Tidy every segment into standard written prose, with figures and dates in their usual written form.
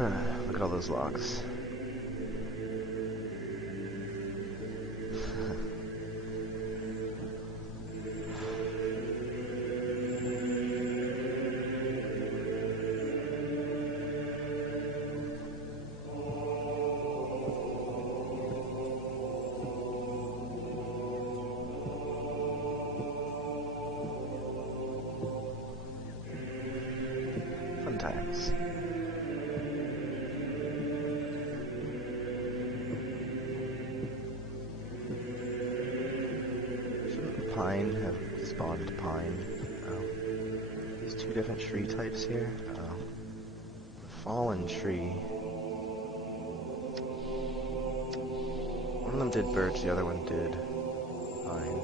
Look at all those logs. Fun times. Pine have spawned pine. Oh. There's two different tree types here. Oh. The fallen tree. One of them did birch, the other one did pine.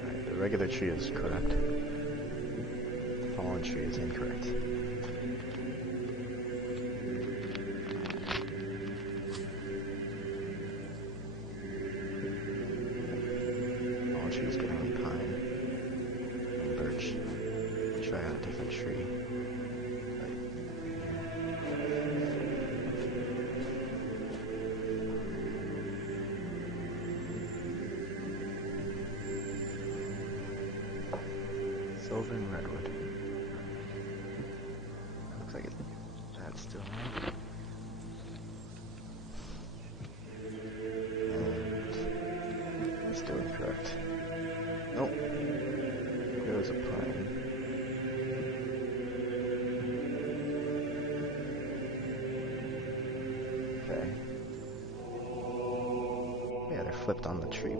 Alright, the regular tree is correct. Fallen tree is incorrect. Fallen tree is giving me pine and birch. Try out a different tree. Silver and redwood. Looks like that's still on. And it's still incorrect. Nope. There's a pine. Okay. Yeah, they're flipped on the tree.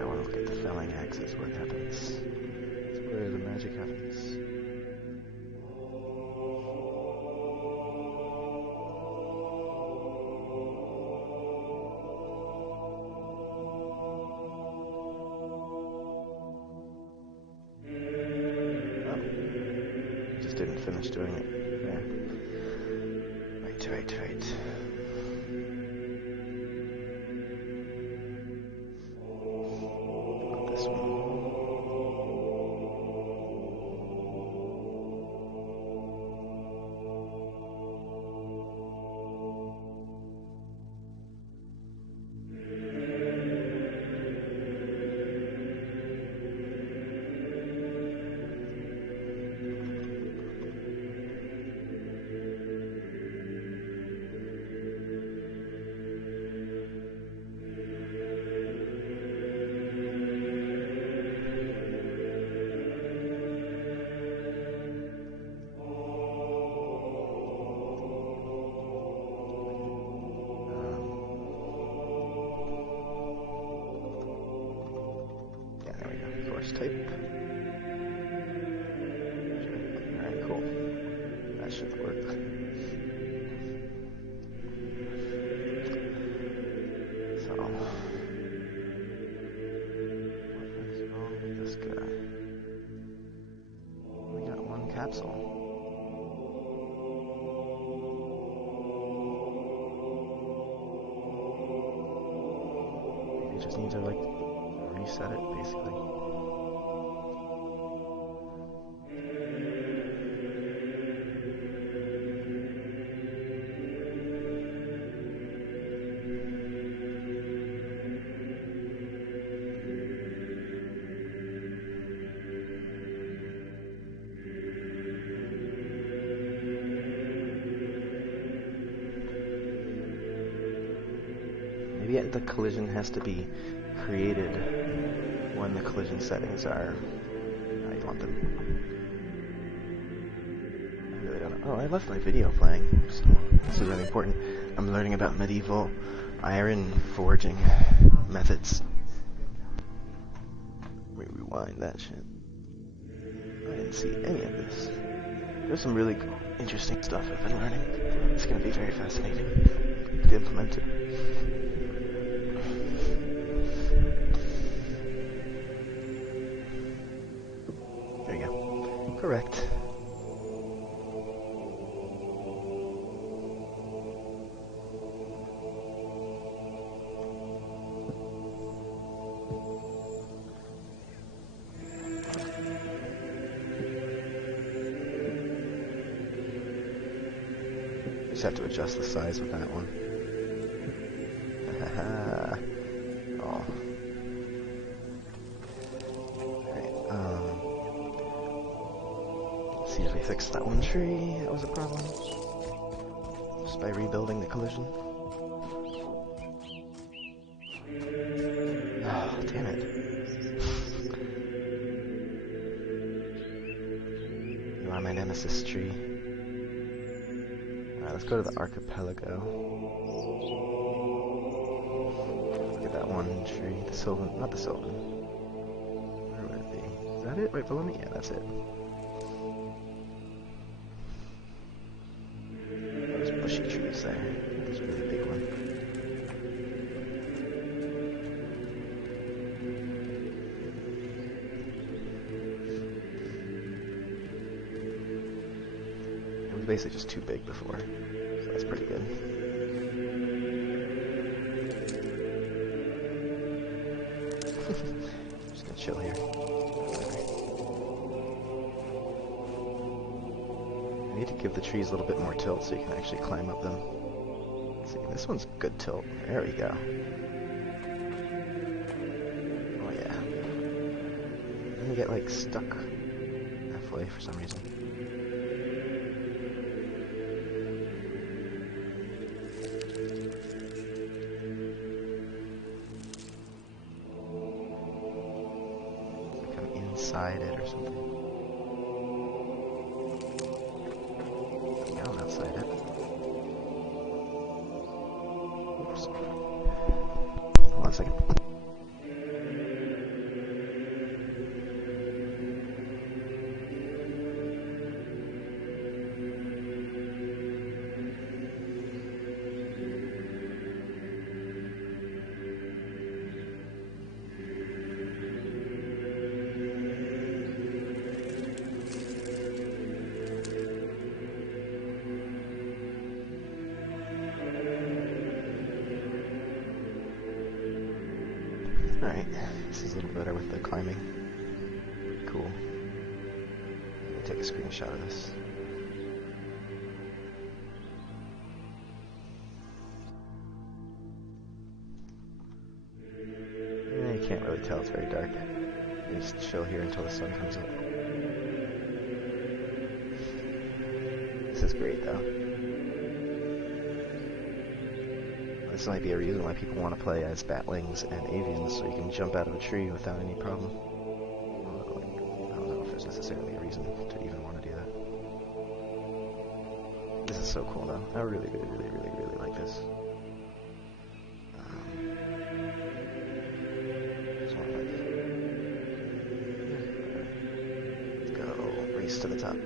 I want to look at the felling axis where it happens. It's where the magic happens. Oh. Just didn't finish doing it. There. Right. This one. Type. Alright, cool. That should work. So, what is wrong with this guy? We got one capsule. You just need to, like, reset it, basically. Maybe the collision has to be created when the collision settings are how you want them. I really don't know. Oh, I left my video playing, so this is really important. I'm learning about medieval iron forging methods. Let me rewind that shit. I didn't see any of this. There's some really interesting stuff I've been learning. It's going to be very fascinating to implement it. There you go. Correct. Just have to adjust the size of that one. Oh. Alright, see if we fix that one tree. That was a problem. Just by rebuilding the collision. Oh, damn it. You are my nemesis tree. Let's go to the archipelago. Look at that one tree. The Sylvan. Not the Sylvan. Where would it be? Is that it? Right below me? Yeah, that's it. Those bushy trees there. There's a really big one. It was basically just too big before. That's pretty good. Just gonna chill here. I need to give the trees a little bit more tilt so you can actually climb up them. Let's see, this one's good tilt. There we go. Oh yeah. Then you get like stuck halfway for some reason. Inside it or something. Yeah, I'm outside it. Oops. Hold on a second. Alright, this is a little better with the climbing. Pretty cool. Let me take a screenshot of this. Yeah, you can't really tell, it's very dark. You just chill here until the sun comes up. This is great though. This might be a reason why people want to play as batlings and avians, so you can jump out of a tree without any problem. I don't know if there's necessarily a reason to even want to do that. This is so cool though. I really like this. Let's go. Race to the top.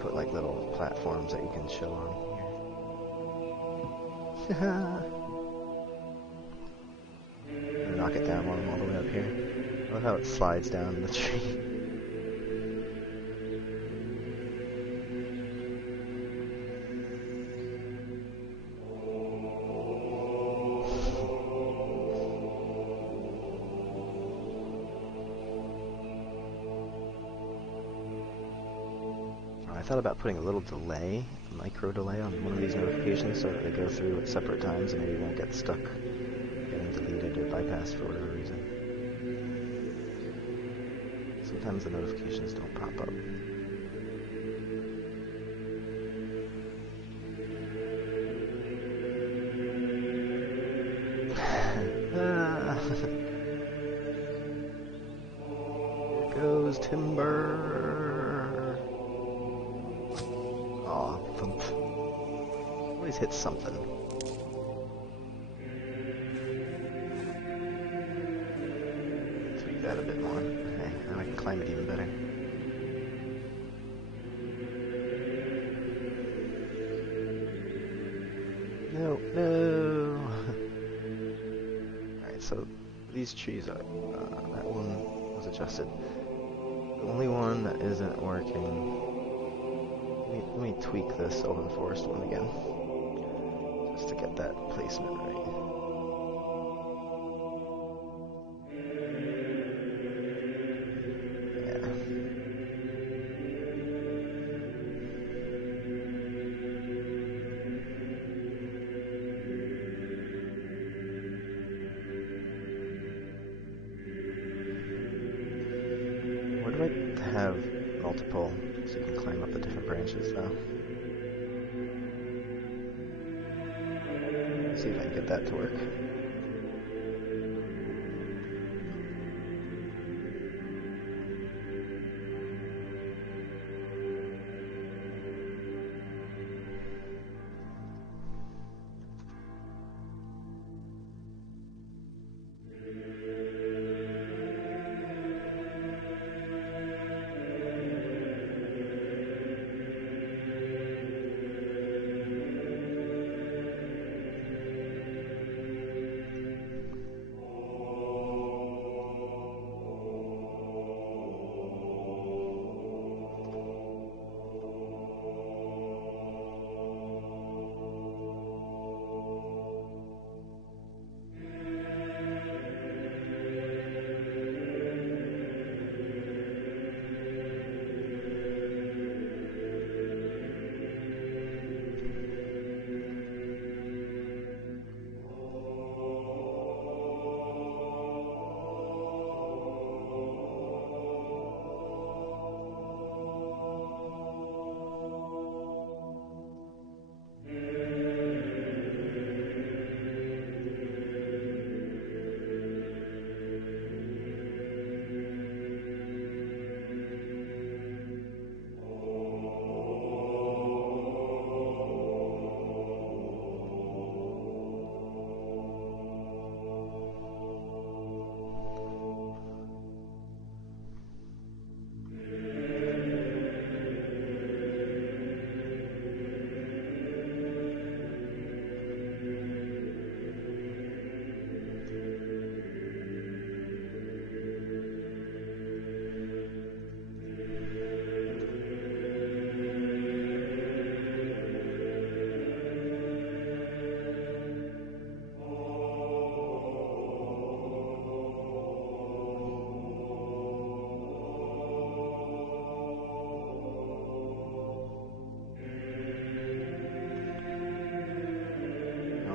Put like little platforms that you can chill on here. Knock it down while I'm all the way up here. I love how it slides down the tree. I thought about putting a little delay, a micro delay on one of these notifications so that they go through at separate times and maybe won't get stuck getting deleted or bypassed for whatever reason. Sometimes the notifications don't pop up. Here goes timber. Aw, thump. Always hit something. climate even better. No, no! Alright, so these trees are, that one was adjusted. The only one that isn't working, let me tweak this Sylvan Forest one again, just to get that placement right. Have multiple, so you can climb up the different branches though. See if I can get that to work.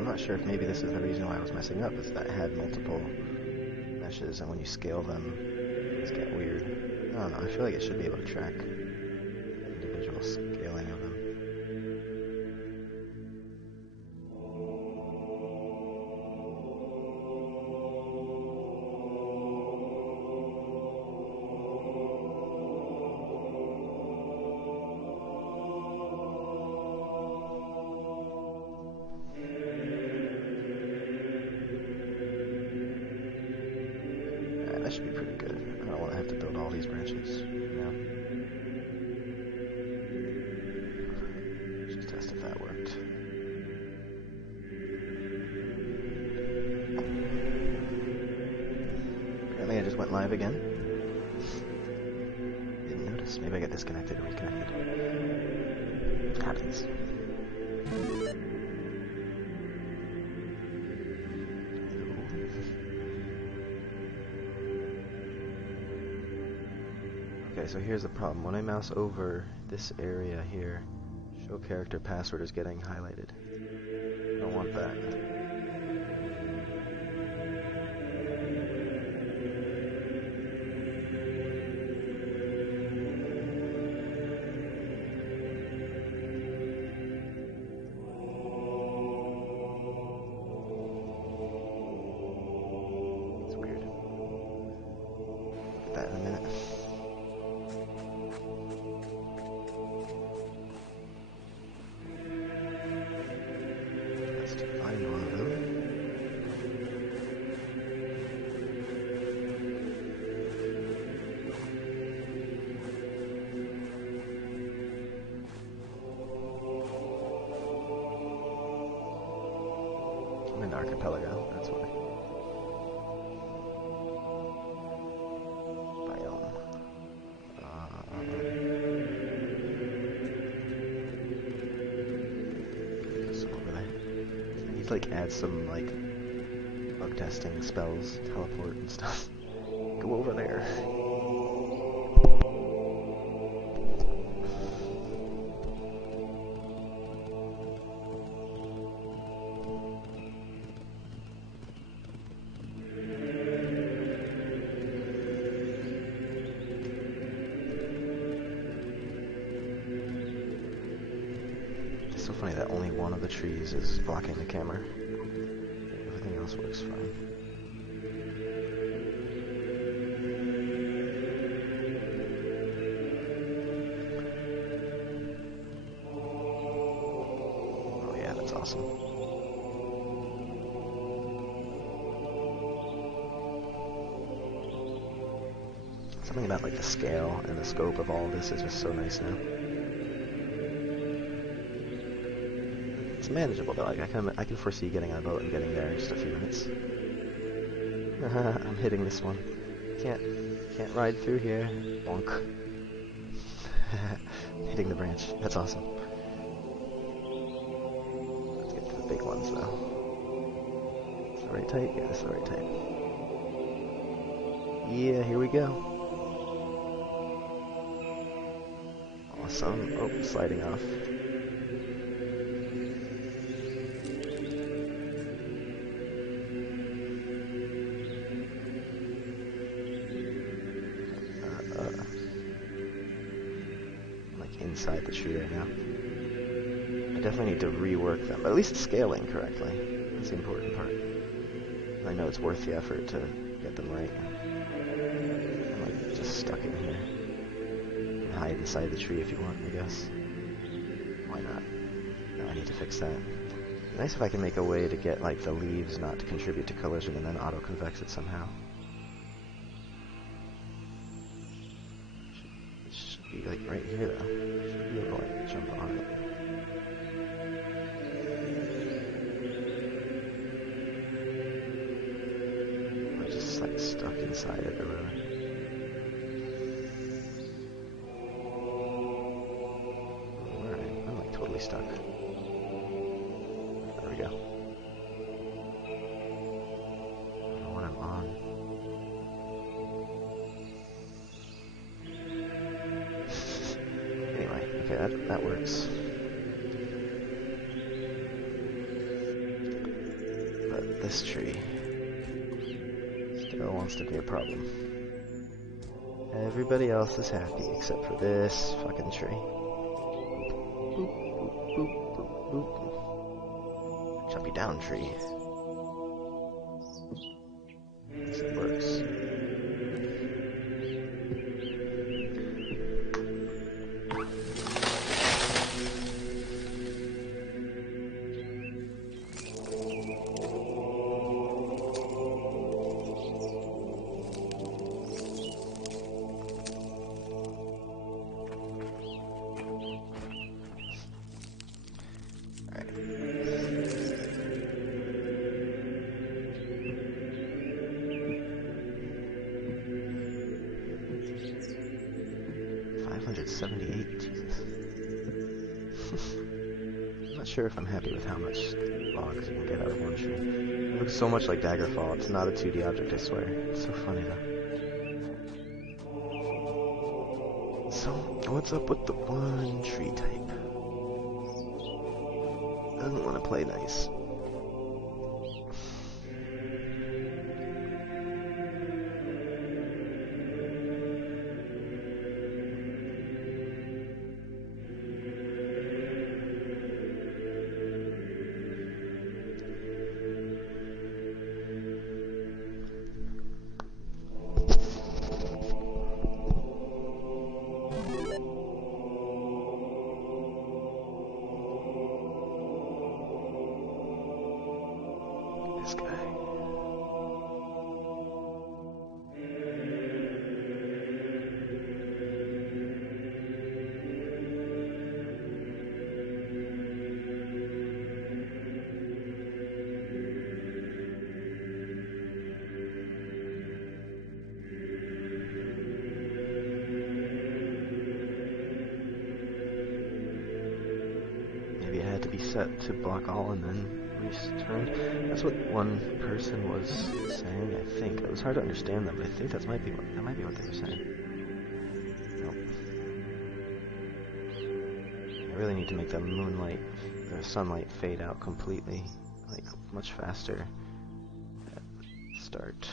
Not sure if maybe this is the reason why I was messing up, is that I had multiple meshes, and when you scale them, things get weird. I don't know, I feel like it should be able to track the individual scaling of them. That should be pretty good. I don't want to have to build all these branches now. Just test if that worked. Apparently I just went live again. Didn't notice. Maybe I got disconnected or reconnected. It happens. Okay, so here's the problem. When I mouse over this area here, show character password is getting highlighted. I don't want that. It's weird. Get that in a minute. I'm in Archipelago, that's why. Biome. Some over there. I need to like add some like bug testing spells, teleport and stuff. Go over there. It's so funny that only one of the trees is blocking the camera. Everything else works fine. Oh yeah, that's awesome. Something about like the scale and the scope of all of this is just so nice now. It's manageable though. Like I can foresee getting on a boat and getting there in just a few minutes. I'm hitting this one. Can't ride through here. Bonk. Hitting the branch. That's awesome. Let's get to the big ones though. Is the right type? Yeah, this is the right type. Yeah, here we go. Awesome. Oh, sliding off. Inside the tree right now. I definitely need to rework them, but at least scaling correctly. That's the important part. I know it's worth the effort to get them right. I'm like just stuck in here. You can hide inside the tree if you want, I guess. Why not? No, I need to fix that. It'd be nice if I can make a way to get like the leaves not to contribute to collision and then auto-convex it somehow. It should be like right here though. Should be able to like jump on it. Or just like stuck inside it or whatever. Alright, I'm like totally stuck. There we go. I don't know what I'm on. Anyway, okay, that works. But this tree still wants to be a problem. Everybody else is happy except for this fucking tree. Boop, boop, boop, boop, boop. Chop you down, tree. Yes, it works. Jesus. I'm not sure if I'm happy with how much logs you can get out of one tree. It looks so much like Daggerfall. It's not a 2D object, I swear. It's so funny though. So, what's up with the one tree type? Doesn't want to play nice. This guy. reset to block all and then returned. That's what one person was saying, I think. It was hard to understand them, but I think that might be what they were saying. Nope. I really need to make the sunlight fade out completely, like much faster at start.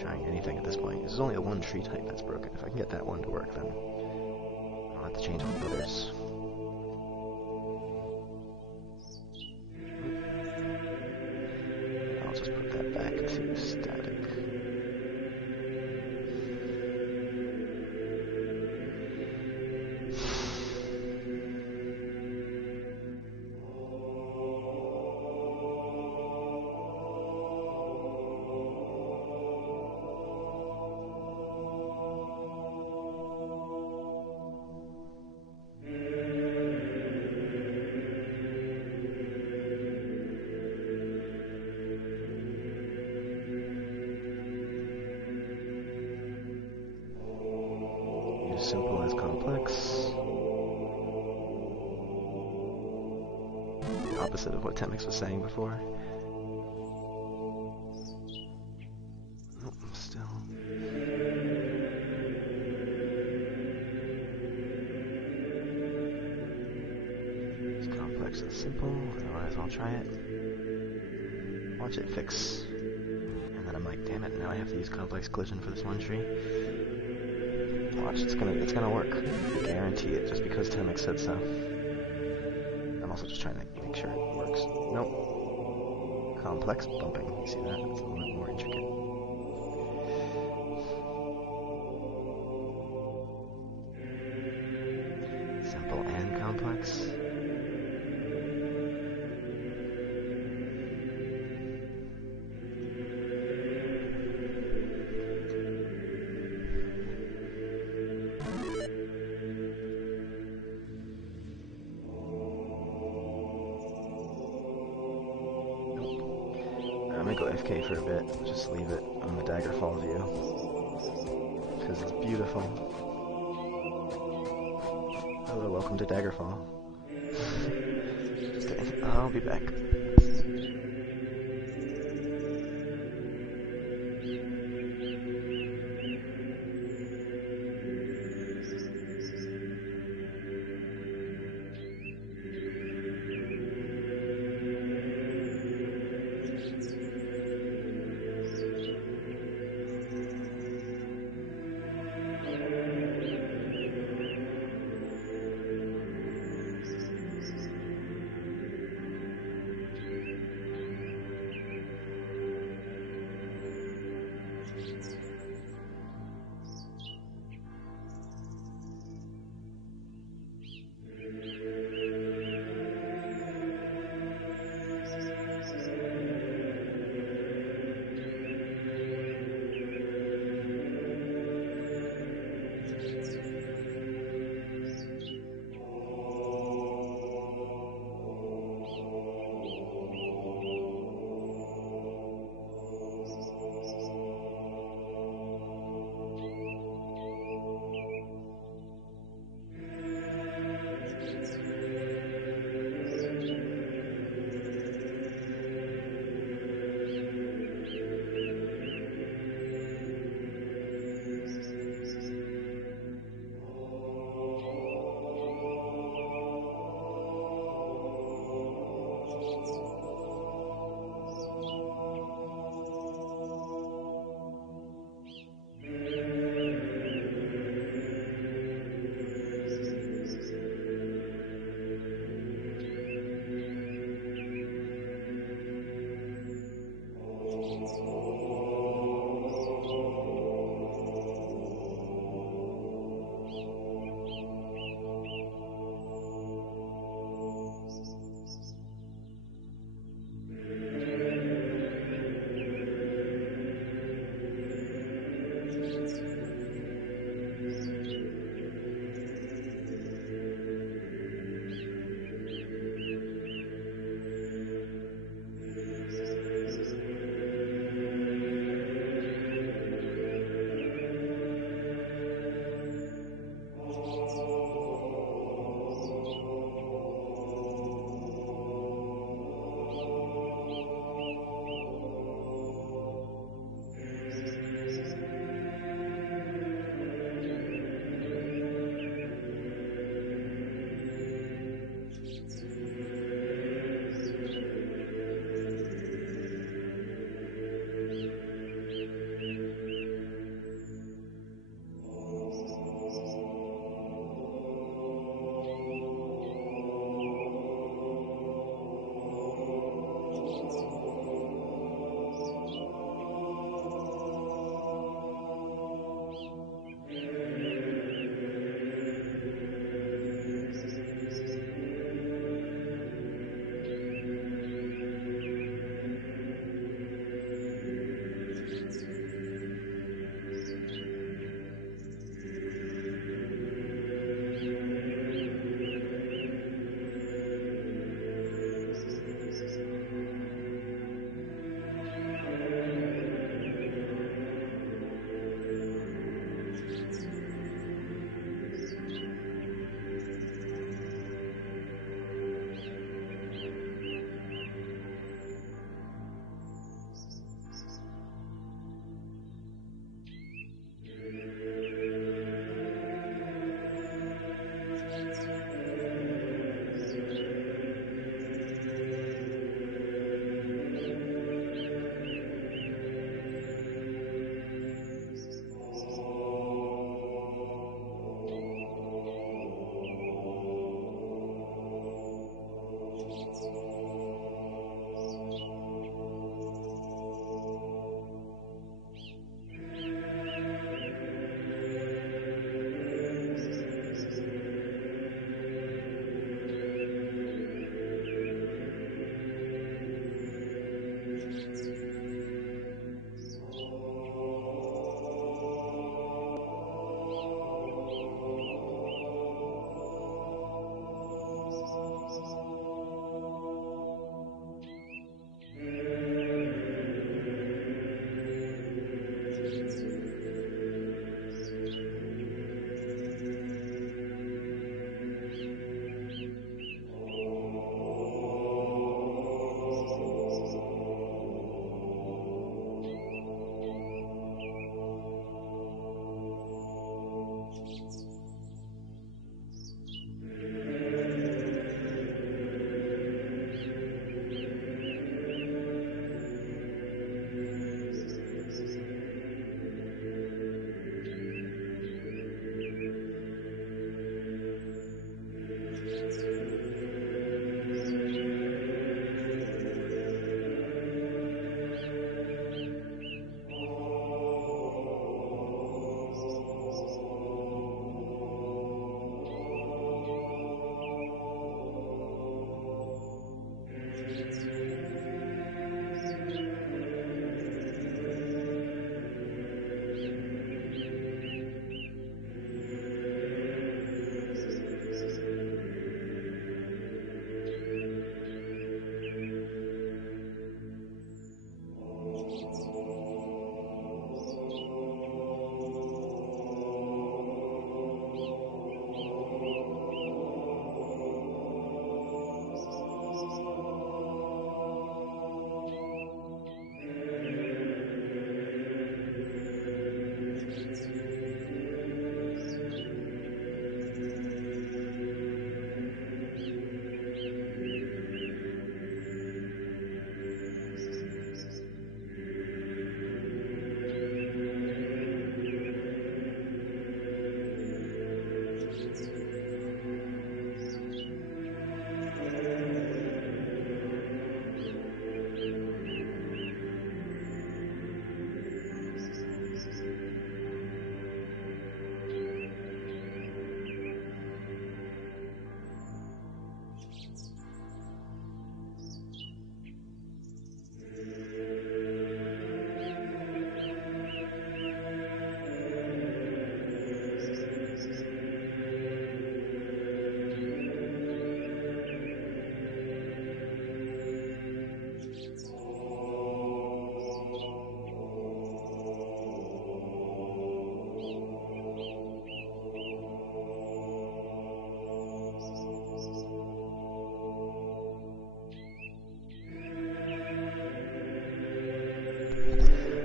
Trying anything at this point. This is only the one tree type that's broken. If I can get that one to work, then I'll have to change all the others. I'll just put that back to static. Simple as complex. The opposite of what Temix was saying before. Nope, still. It's complex and simple, otherwise I'll try it. Watch it fix. And then I'm like, damn it, now I have to use complex collision for this one tree. Watch, it's gonna work. I guarantee it, just because Temix said so. I'm also just trying to make sure it works. Nope. Complex bumping. You see that? It's a little bit more intricate. Simple and complex. I'm gonna go FK for a bit, just leave it on the Daggerfall view, because it's beautiful. Hello, welcome to Daggerfall. Just kidding, I'll be back.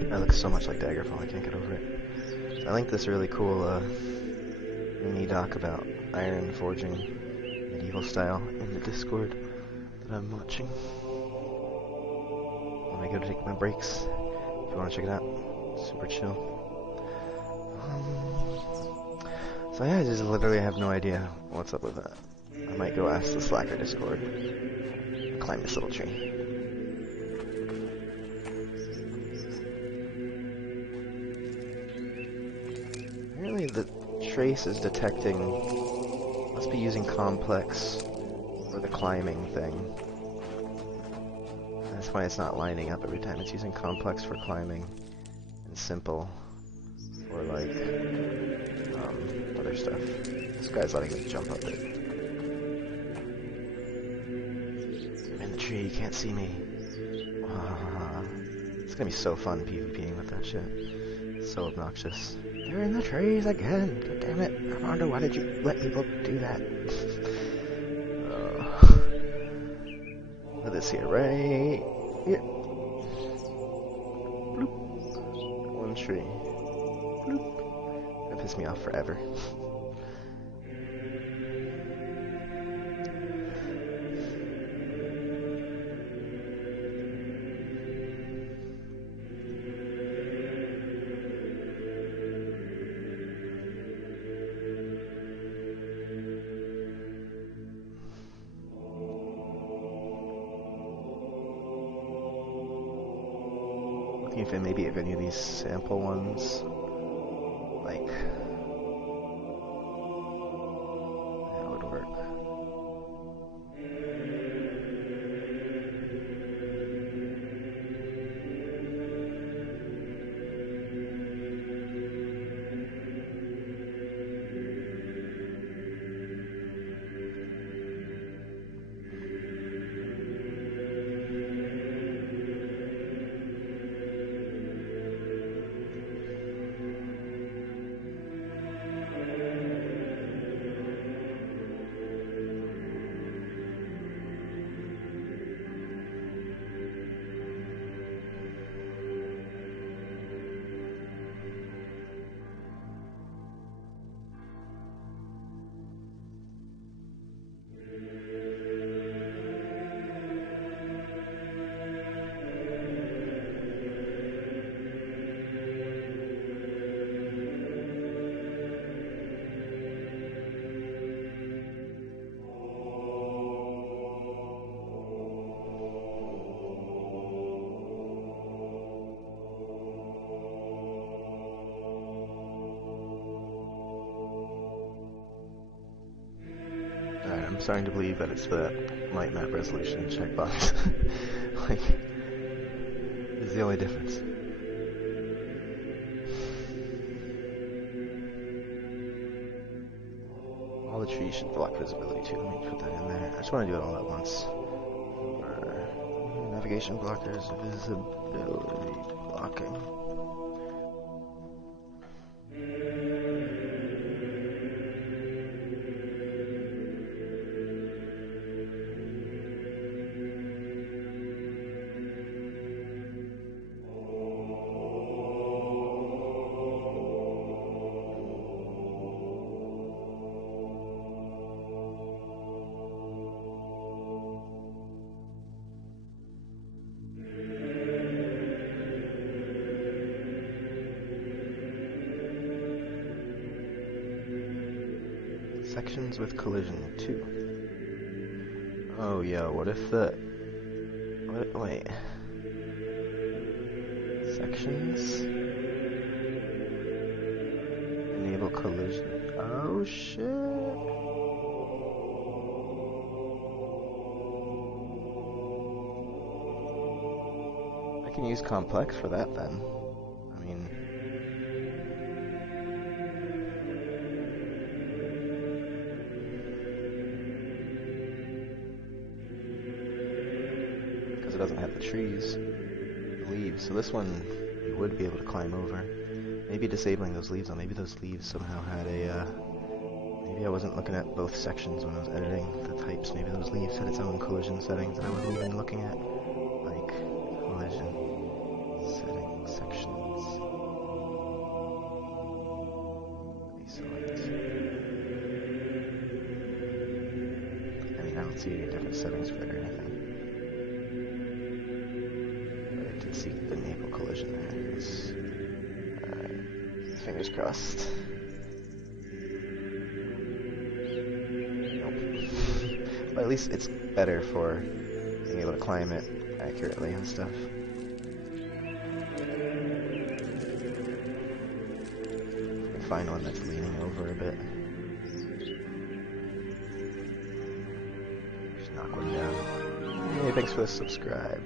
That looks so much like Daggerfall, I can't get over it. So I linked this really cool mini doc about iron forging medieval style in the Discord that I'm watching when I go to take my breaks. If you want to check it out, super chill. So yeah, I just literally have no idea what's up with that. I might go ask the Slacker Discord. Climb this little tree. Apparently the trace is detecting, must be using complex for the climbing thing. That's why it's not lining up every time. It's using complex for climbing and simple for like other stuff. This guy's letting me jump up it. I'm in the tree, you can't see me. It's gonna be so fun PvPing with that shit. So obnoxious. They're in the trees again. God damn it. Armando, why did you let people do that? Look at this here, right here. Bloop. One tree. Bloop. That pissed me off forever. if maybe if any of these sample ones, like, that would work. I'm starting to believe that it's the light map resolution checkbox. Like, it's the only difference. All the trees should block visibility too. Let me put that in there. I just want to do it all at once. For navigation blockers, visibility blocking. Sections with collision too. Oh yeah, what if the... wait. Sections? Enable collision. Oh shit! I can use complex for that then. I mean... it doesn't have the trees, the leaves, so this one you would be able to climb over. Maybe disabling those leaves, or maybe those leaves somehow had a, maybe I wasn't looking at both sections when I was editing the types. Maybe those leaves had its own collision settings that I wasn't even looking at. Like, collision setting sections. Deselect. I mean, I don't see any different settings for it or anything. See the enable collision there. Alright, fingers crossed. Nope. But at least it's better for being able to climb it accurately and stuff. I can find one that's leaning over a bit. Just knock one down. Hey, thanks for the subscribe.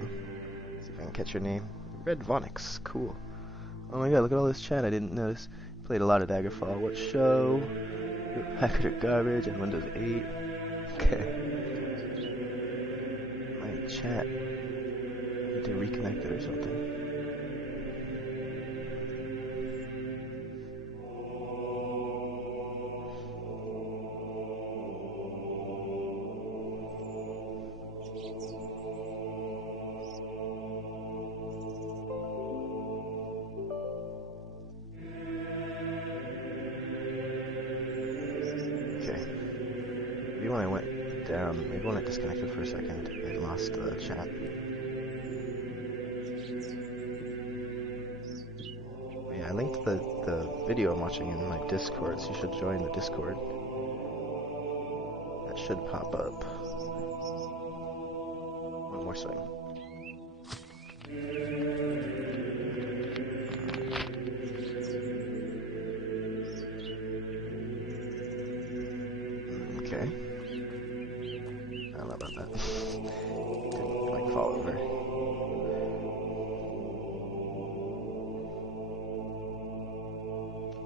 See if I can catch your name. Red Vonix, cool. Oh my god, look at all this chat I didn't notice. Played a lot of Daggerfall. What show? Packet of garbage and Windows 8. Okay. My chat. Need to reconnect it or something. Maybe when I went down, maybe when it disconnected for a second, it lost the chat. Yeah, I linked the video I'm watching in my Discord, so you should join the Discord. That should pop up. One more swing. Didn't like fall over.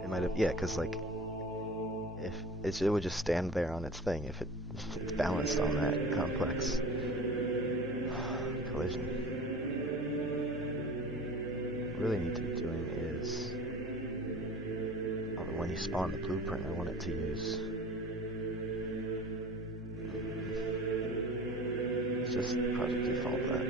It might have, yeah, because like if it would just stand there on its thing if it's balanced on that complex collision. What we really need to be doing is, when you spawn the blueprint, I want it to use. It's just project default that.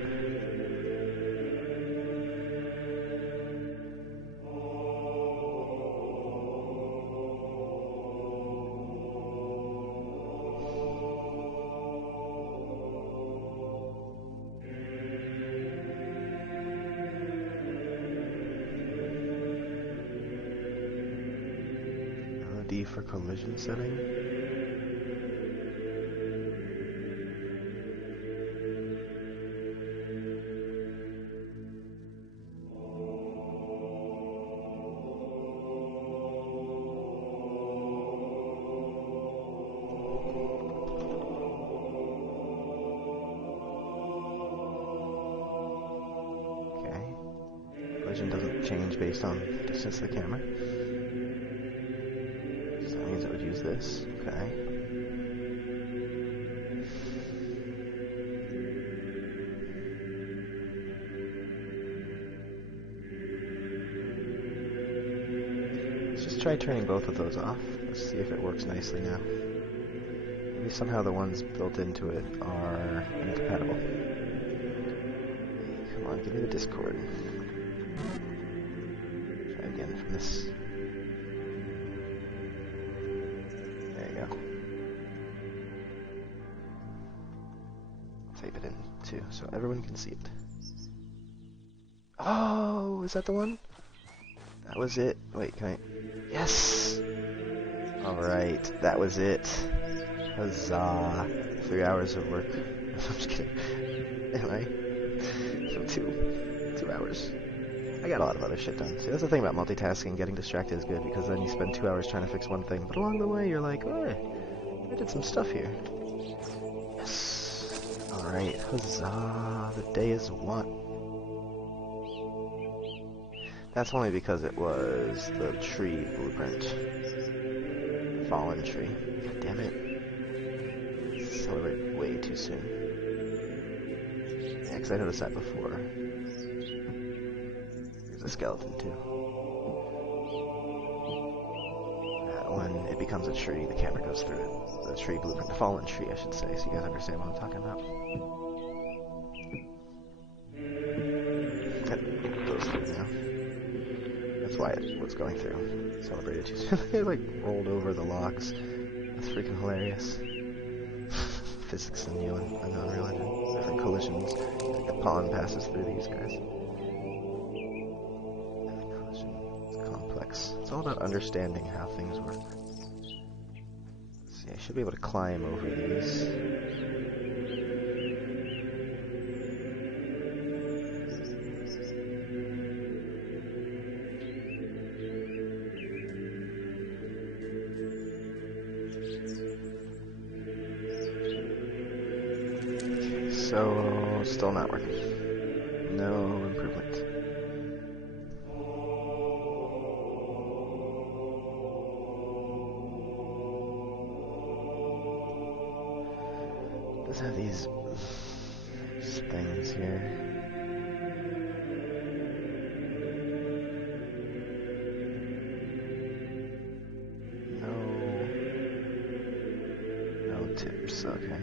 D for collision setting. Okay. Collision doesn't change based on distance of the camera. That means it would use this. Okay. Let's just try turning both of those off. Let's see if it works nicely now. Maybe somehow the ones built into it are incompatible. Come on, give me the Discord. Try again from this. Type it in too, so everyone can see it. Oh, is that the one? That was it. Wait, can I? Yes! Alright, that was it. Huzzah. 3 hours of work. I'm just kidding. Anyway, so two hours. I got a lot of other shit done. See, that's the thing about multitasking. Getting distracted is good, because then you spend 2 hours trying to fix one thing, but along the way you're like, oh, I did some stuff here. Alright, huzzah, the day is won. That's only because it was the tree blueprint. Fallen tree. God damn it. Celebrate way too soon. Yeah, because I noticed that before. There's a skeleton too. When it becomes a tree, the camera goes through it. The tree blueprint, the fallen tree, I should say, so you guys understand what I'm talking about. It goes through now. That's why it was going through. Celebrated too soon. It like rolled over the logs. That's freaking hilarious. Physics in the Unreal Engine. Different collisions. Like the pawn passes through these guys. Every collision is complex. It's all about understanding how things work. See, I should be able to climb over these. Okay, so still not working. No improvement. Does have these things here. No tips, okay.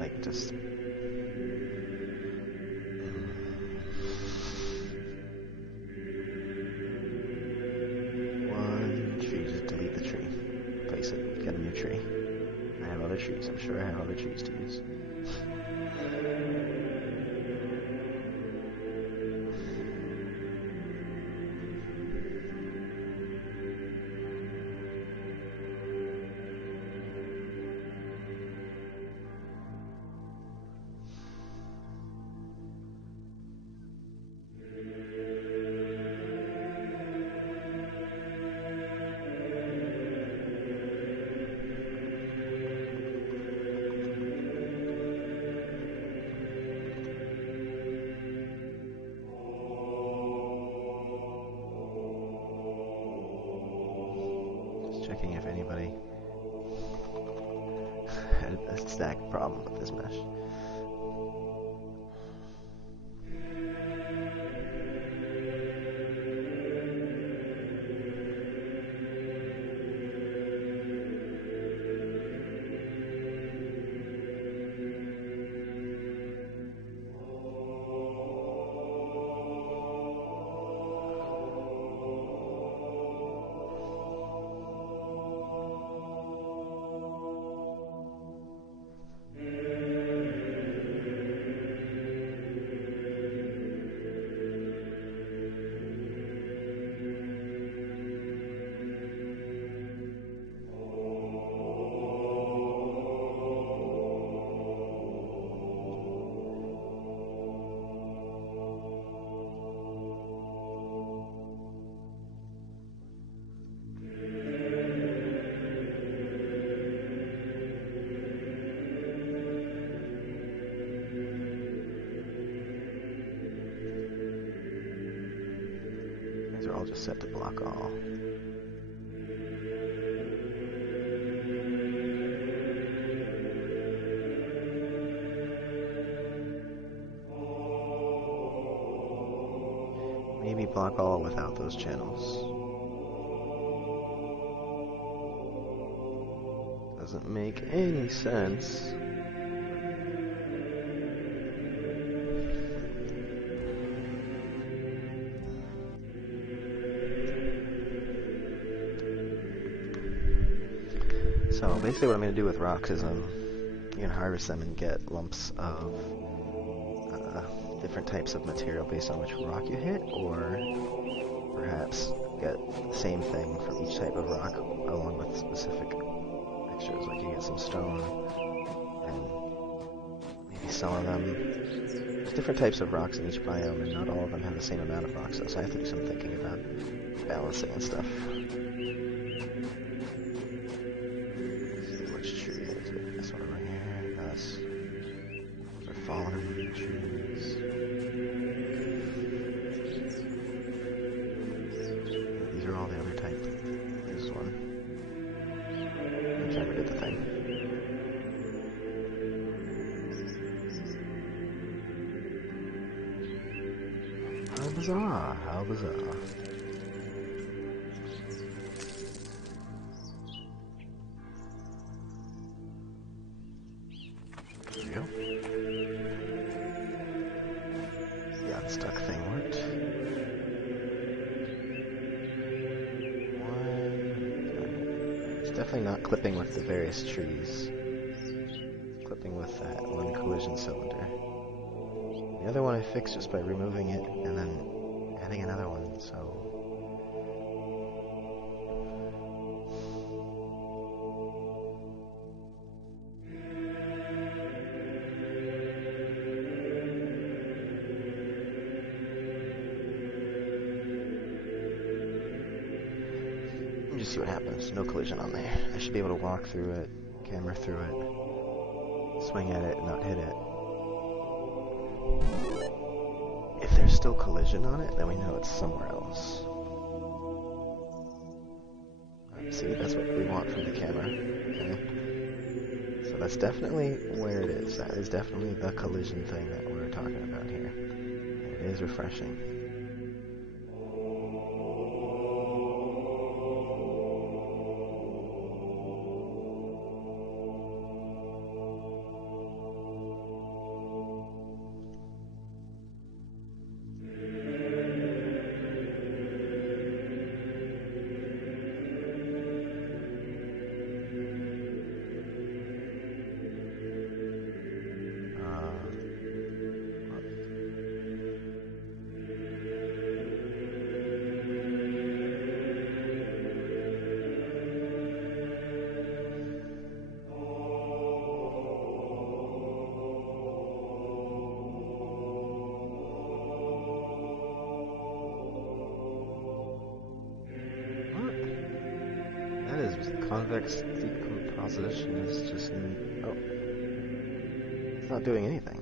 Like just one tree, just delete the tree, replace it, get a new tree. I have other trees, I'm sure I have other trees to use. mesh. These are all just set to block all. Maybe block all without those channels. Doesn't make any sense. So basically what I'm going to do with rocks is I'm going to harvest them and get lumps of different types of material based on which rock you hit, or perhaps get the same thing from each type of rock along with specific extras, like you get some stone and maybe some of them. There's different types of rocks in each biome and not all of them have the same amount of rocks, so I have to do some thinking about balancing and stuff. Fallen trees. These are all the other type. This one. The camera did the thing. How bizarre, how bizarre. There we go. Unstuck thing worked. It's definitely not clipping with the various trees. It's clipping with that one collision cylinder. The other one I fixed just by removing it and then adding another one, so... Just see what happens. No collision on there. I should be able to walk through it, camera through it, swing at it, and not hit it. If there's still collision on it, then we know it's somewhere else. See, that's what we want from the camera. Okay. So that's definitely where it is. That is definitely the collision thing that we're talking about here. And it is refreshing. Convex decomposition is just... oh. It's not doing anything.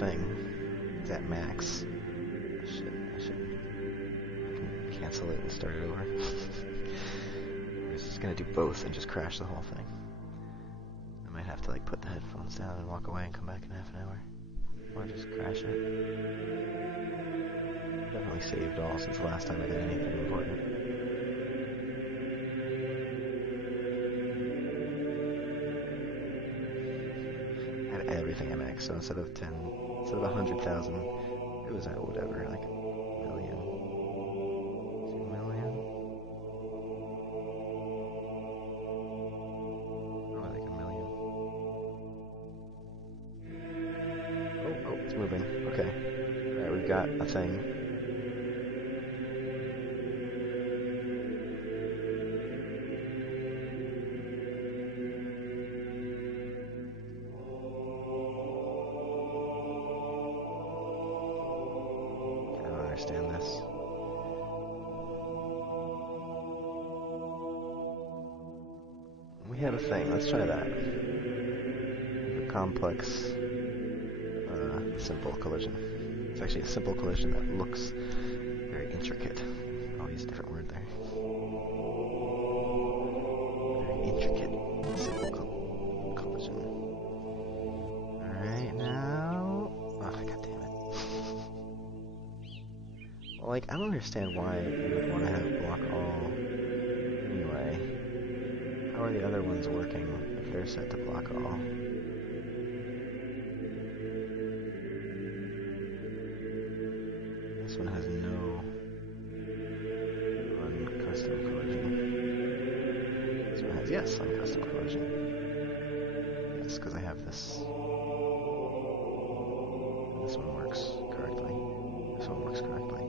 thing is at max. I can cancel it and start it over. I was just gonna do both and just crash the whole thing. I might have to like put the headphones down and walk away and come back in half an hour. Or just crash it. Definitely saved all since the last time I did anything important. I had everything at max, so instead of 100,000, it was at whatever, like a million. 2 million? Oh, like a million. Oh, it's moving. Okay. Alright, we've got a thing. Understand this. We have a thing. Let's try that. A complex, simple collision. It's actually a simple collision that looks very intricate. I'll use a different word there. Very intricate, simple collision. Alright, now... Oh, god damn it. Like, I don't understand why you would want to have block all anyway. How are the other ones working if they're set to block all? This one has no uncustom collision. This one has, yes, uncustom collision. Yes, because I have this. This one works correctly. This one works correctly.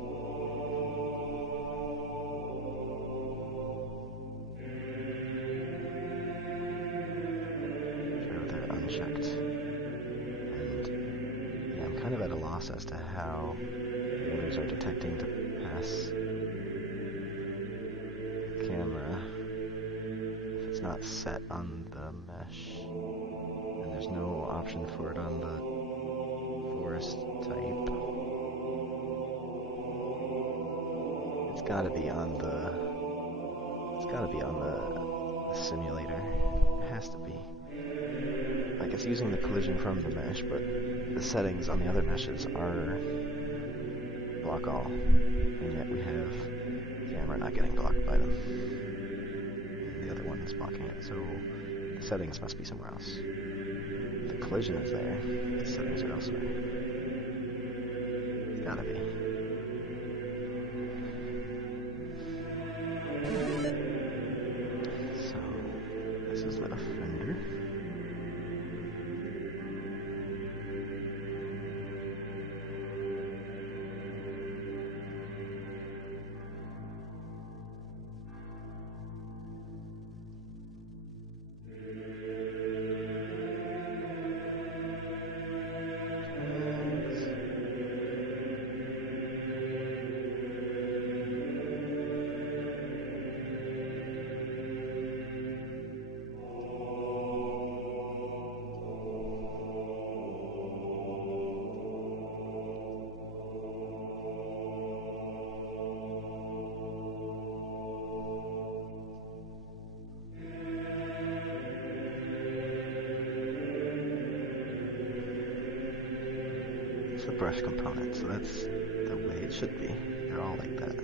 Unchecked. And yeah, I'm kind of at a loss as to how the others are detecting to pass the camera if it's not set on the mesh. And there's no option for it on the forest type. It's gotta be on the simulator. It has to be. Like, it's using the collision from the mesh, but the settings on the other meshes are block all, and yet we have the camera not getting blocked by them. And the other one is blocking it, so the settings must be somewhere else. The collision is there, the settings are elsewhere. It's gotta be. So, this is the offender. It's the brush component, so that's the way it should be. They're all like that.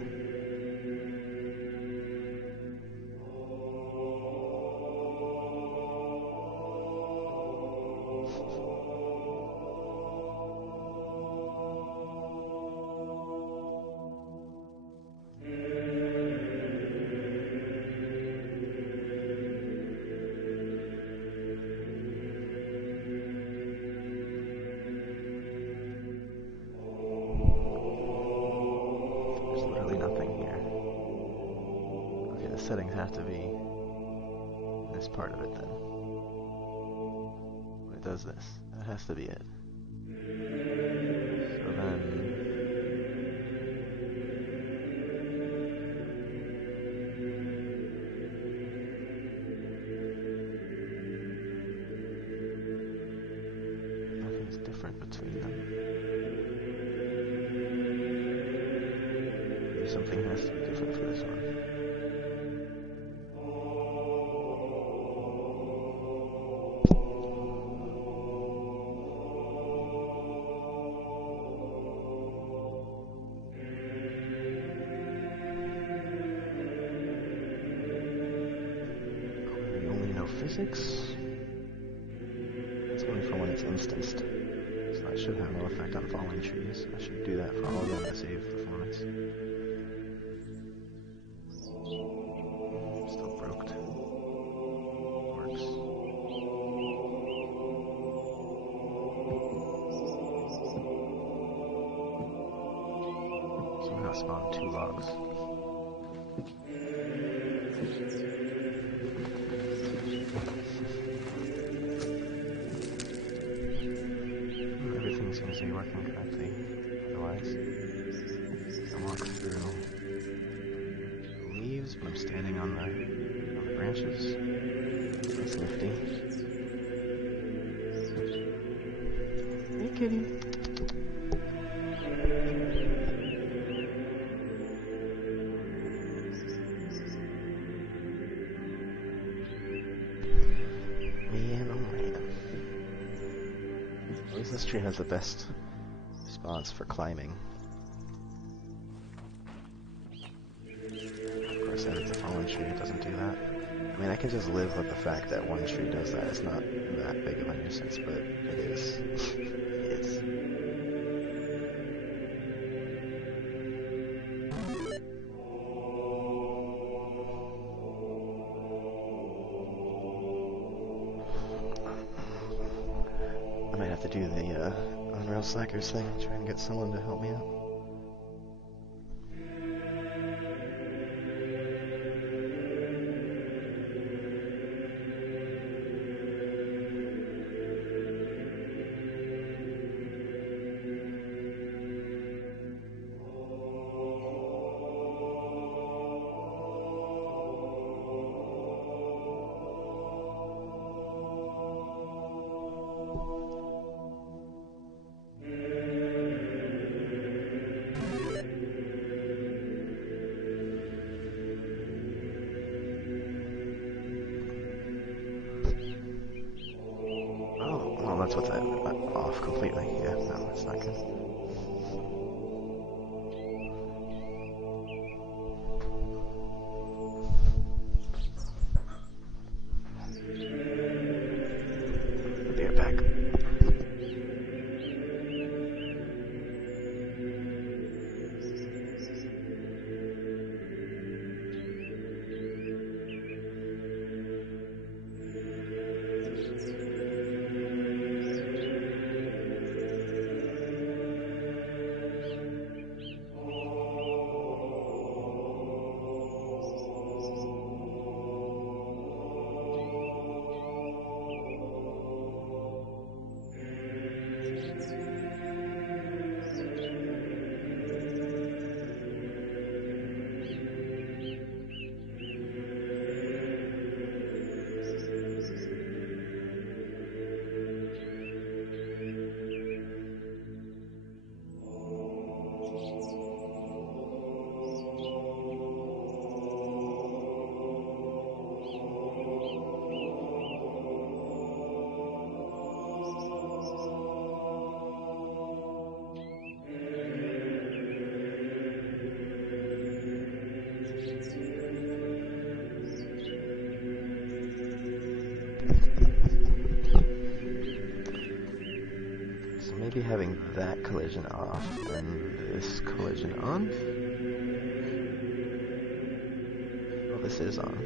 Settings have to be this part of it then. When it does this, that has to be it. So then nothing's different between them. something has to be different for this one. Query only no physics. It's only for when it's instanced. So that should have no effect on falling trees. I should do that for all of them to save performance. Still broke. Works. Somehow spawned 2 logs. Everything seems to be working correctly. Otherwise, I walk through the leaves, but I'm standing on the branches. That's nifty. Hey, kitty. Man, oh man. At least this tree has the best spots for climbing. Of course, that it's a fallen tree, it doesn't do that. I mean, I can just live with the fact that one tree does that. It's not that big of a nuisance, but it is. It is. I might have to do the on-rail slackers thing, try and get someone to help me out. That's what's that off completely. Yeah, no, that's not good. I'll be right back. Maybe having that collision off and this collision on. Oh, this is on.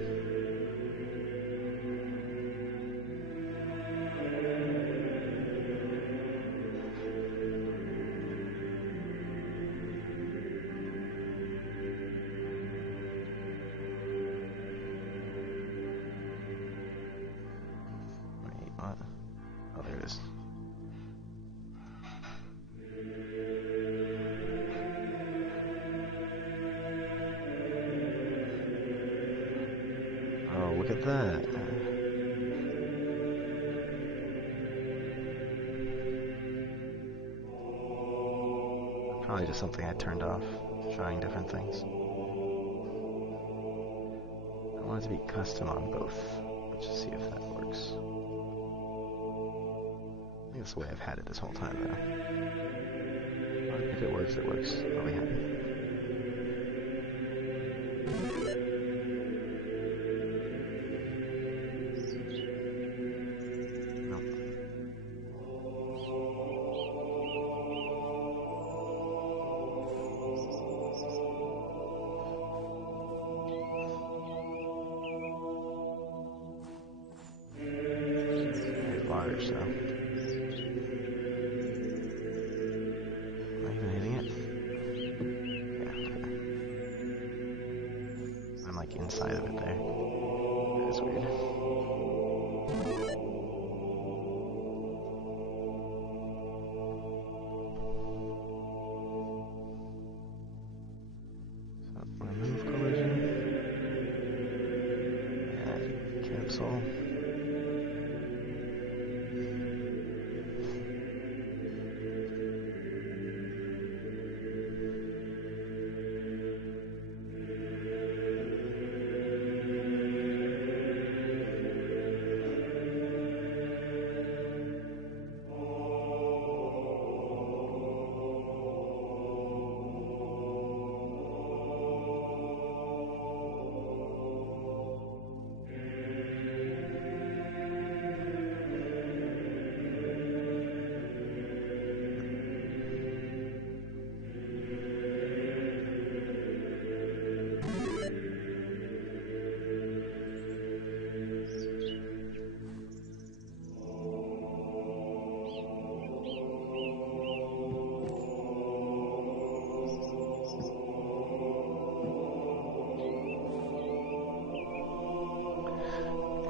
Wait, what? Oh, there it is. Look at that. Probably just something I turned off, trying different things. want it to be custom on both. Let's just see if that works. I think that's the way I've had it this whole time, though. But if it works, it works. I'll be happy. Large, so. Am I even hitting it? Yeah, okay. I'm like inside of it there. That is weird. So, remove collision. Add capsule.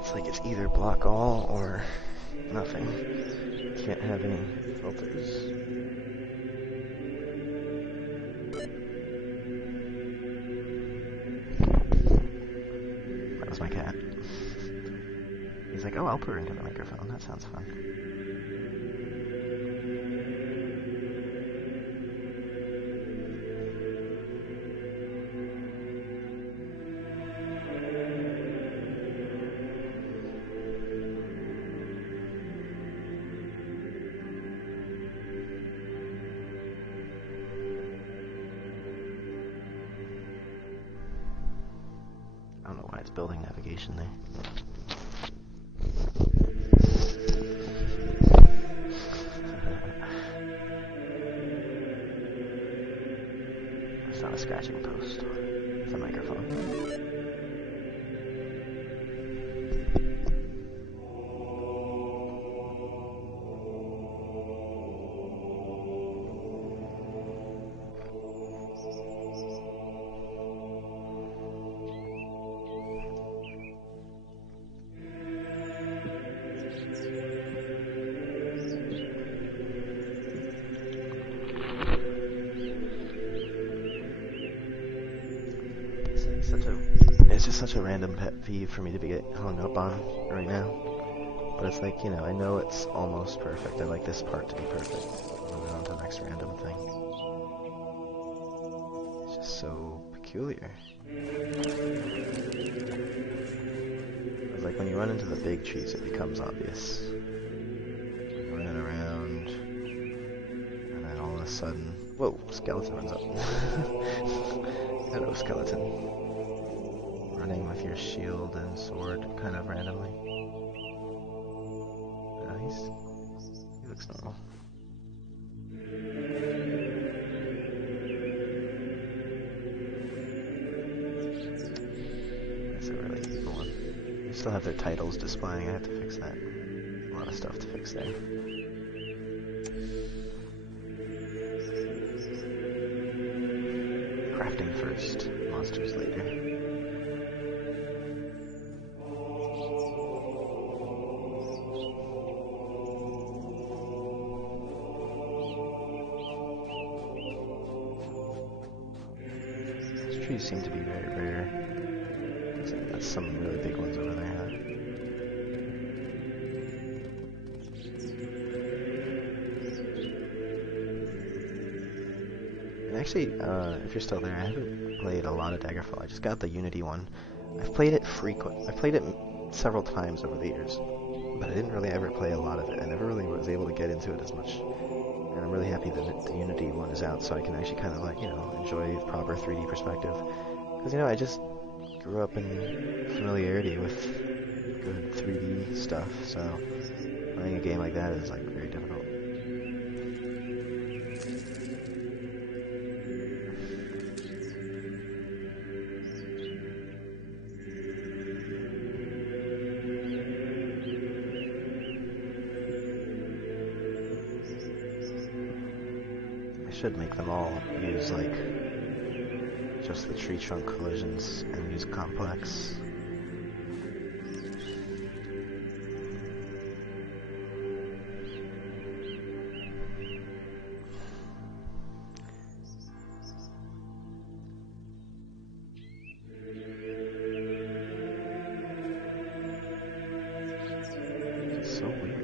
It's like it's either block all or nothing. Can't have any filters. That was my cat. He's like, oh, I'll purr into the microphone. That sounds fun. I don't know why it's building navigation there. It's not a scratching post. It's a microphone. It's just such a random pet peeve for me to be hung up on right now. But it's like, you know, I know it's almost perfect. I like this part to be perfect. Moving on to the next random thing. It's just so peculiar. It's like when you run into the big trees, it becomes obvious. You're running around, and then all of a sudden, whoa, skeleton runs up. Hello, skeleton. Running with your shield and sword kind of randomly. He looks normal. That's a really evil one. They still have their titles displaying. I have to fix that. A lot of stuff to fix there. Crafting first, monsters later. Trees seem to be very rare. Looks like that's some really big ones over there, huh? And actually, if you're still there, I haven't played a lot of Daggerfall. I just got the Unity one. I've played it I've played it several times over the years, but I didn't really ever play a lot of it. I never really was able to get into it as much. And I'm really happy that the Unity one is out, so I can actually kind of like, enjoy proper 3D perspective. Because, I just grew up in familiarity with good 3D stuff, so playing a game like that is like very difficult. I should make them all use like just the tree trunk collisions and use complex. So weird.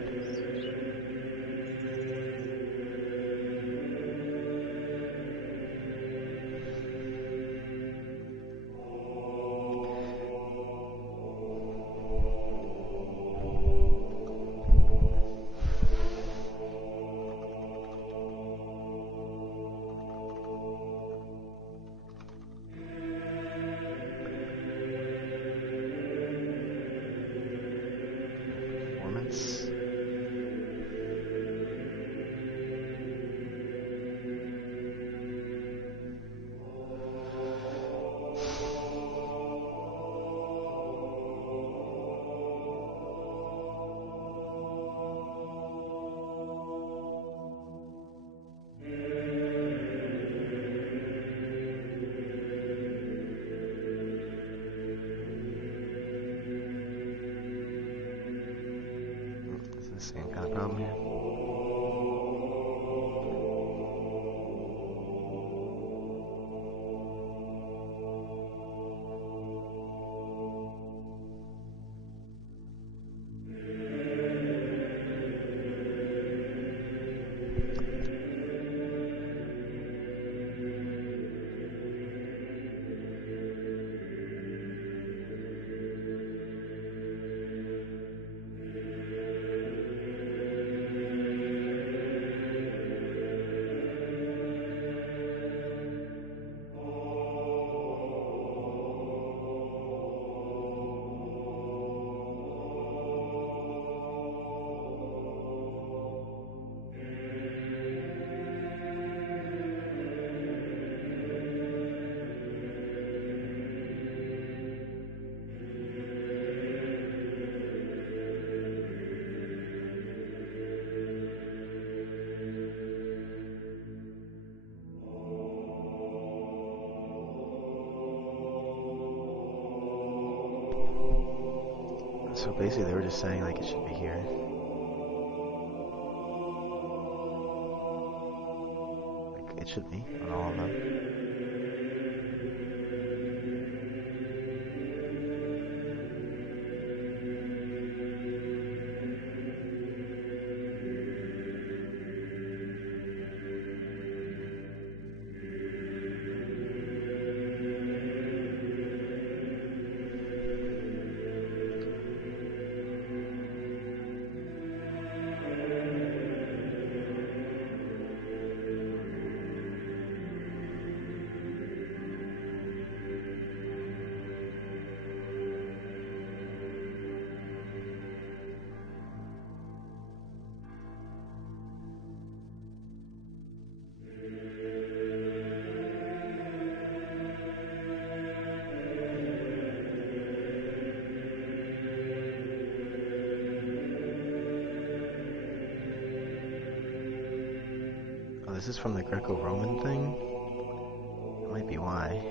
Performance. Same kind of problem here. So basically they were just saying like it should be here. Like it should be on all of them. This is from the Greco-Roman thing? That might be why.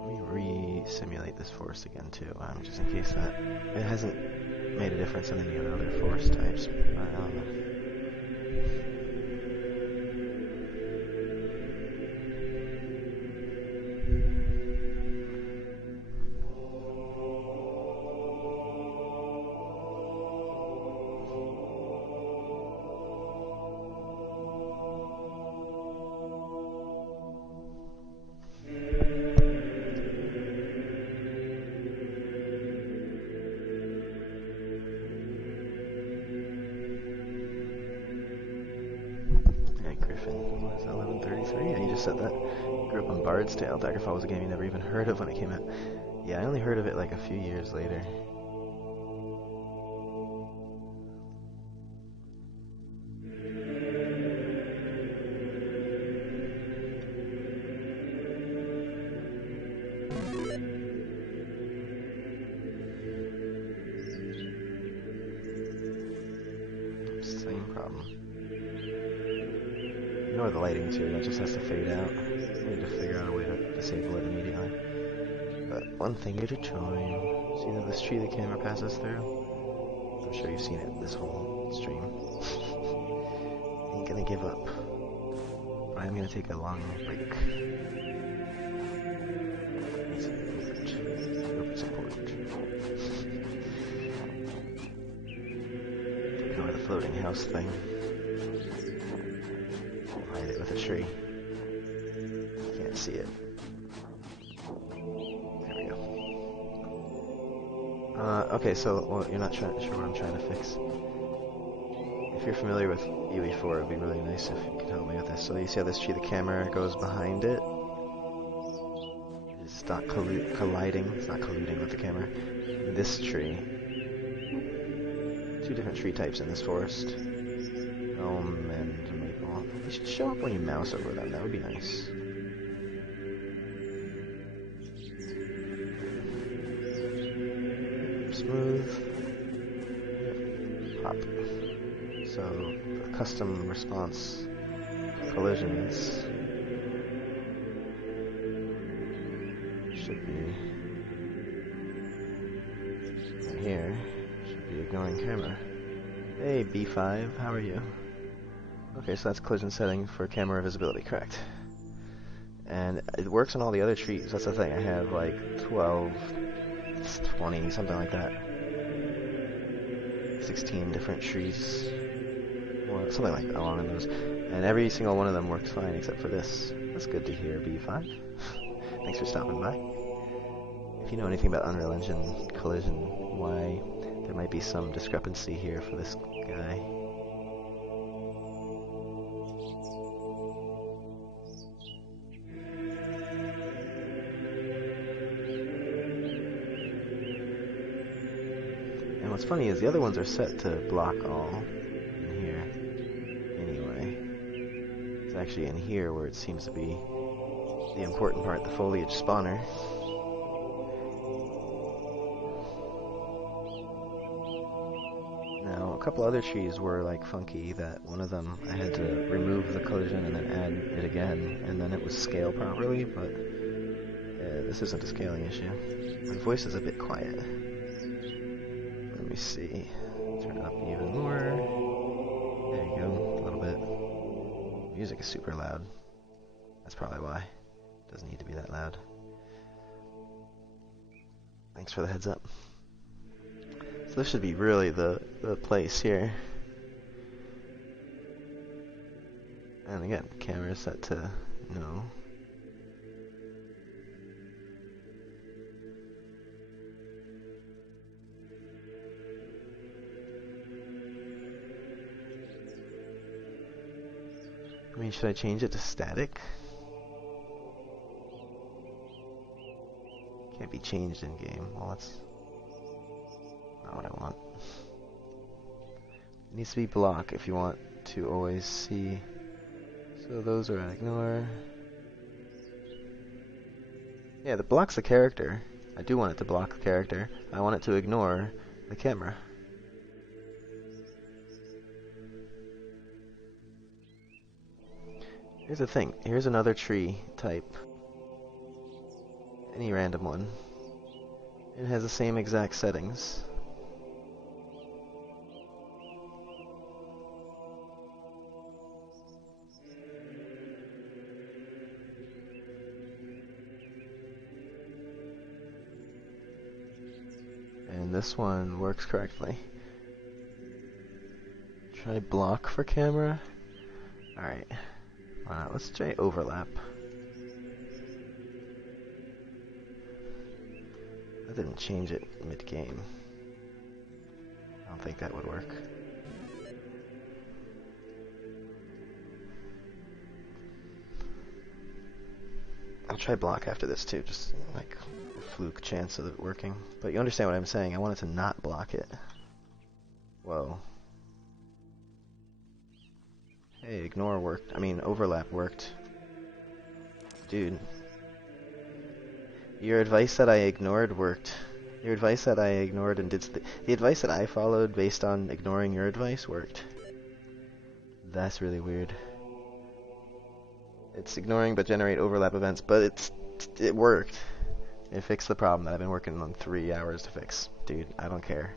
Let me re-simulate this forest again too, just in case that it hasn't made a difference in any of the other forest types. I don't know. Is that 1133? Yeah, you just said that. Grew up on Bard's Tale. Daggerfall was a game you never even heard of when it came out. Yeah, I only heard of it like a few years later. Same problem. Ignore the lighting too, that just has to fade out. I need to figure out a way to disable it immediately. But one thing at a time. See that this tree the camera passes through? I'm sure you've seen it this whole stream. Ain't gonna give up. But I'm gonna take a long break. Support. Ignore the floating house thing. I'll hide it with a tree. Can't see it. There we go. Okay, so well, you're not sure what I'm trying to fix. If you're familiar with UE4, it would be really nice if you could help me with this. So you see how this tree, the camera goes behind it? It's not colliding, it's not colluding with the camera. This tree. Two different tree types in this forest. Elm and maple. They should show up when you mouse over them, that would be nice. Smooth. Pop. So, the custom response collisions should be in here. Should be ignoring camera. Hey B5, how are you? Okay, so that's collision setting for camera visibility, correct. And it works on all the other trees, that's the thing. I have like 12, 20, something like that. 16 different trees. Or something like that along those. And every single one of them works fine except for this. That's good to hear, B5. Thanks for stopping by. If you know anything about Unreal Engine collision, why there might be some discrepancy here for this guy. And what's funny is the other ones are set to block all in here anyway. It's actually in here where it seems to be the important part, the foliage spawner. Now, a couple other trees were like funky, that one of them I had to remove the collision and then add it again, and then it was scaled properly, but this isn't a scaling issue. My voice is a bit quiet. Let me see. Turn it up even more. There you go, a little bit. Music is super loud. That's probably why. It doesn't need to be that loud. Thanks for the heads up. So this should be really the place here. And again, camera is set to no. I mean, should I change it to static? Can't be changed in game. Well, that's not what I want. It needs to be block if you want to always see. So those are ignore. Yeah, that blocks the character. I do want it to block the character. I want it to ignore the camera. Here's the thing. Here's another tree type. Any random one. It has the same exact settings. And this one works correctly. Try block for camera. Alright. Let's try overlap. That didn't change it mid-game. I don't think that would work. I'll try block after this too, just like a fluke chance of it working. But you understand what I'm saying, I wanted to not block it. Whoa. Hey, ignore worked. I mean, overlap worked. Dude. Your advice that I ignored worked. Your advice that I ignored and did... The advice that I followed based on ignoring your advice worked. That's really weird. It's ignoring but generate overlap events, but it worked. It fixed the problem that I've been working on 3 hours to fix. Dude, I don't care.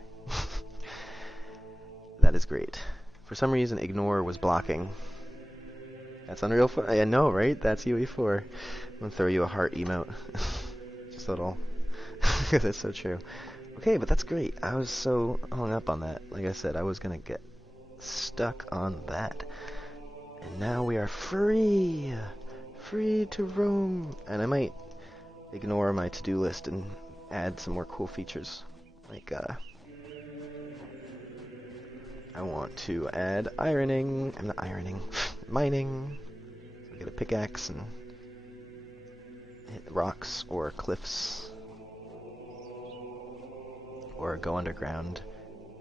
That is great. For some reason, ignore was blocking. That's Unreal 4. I know, right? That's UE4. I'm gonna throw you a heart emote. Just a little. Because it's so true. Okay, but that's great. I was so hung up on that. Like I said, I was gonna get stuck on that. And now we are free! Free to roam! And I might ignore my to-do list and add some more cool features. Like, I want to add ironing. I'm not ironing. Mining. So get a pickaxe and hit rocks or cliffs. Or go underground.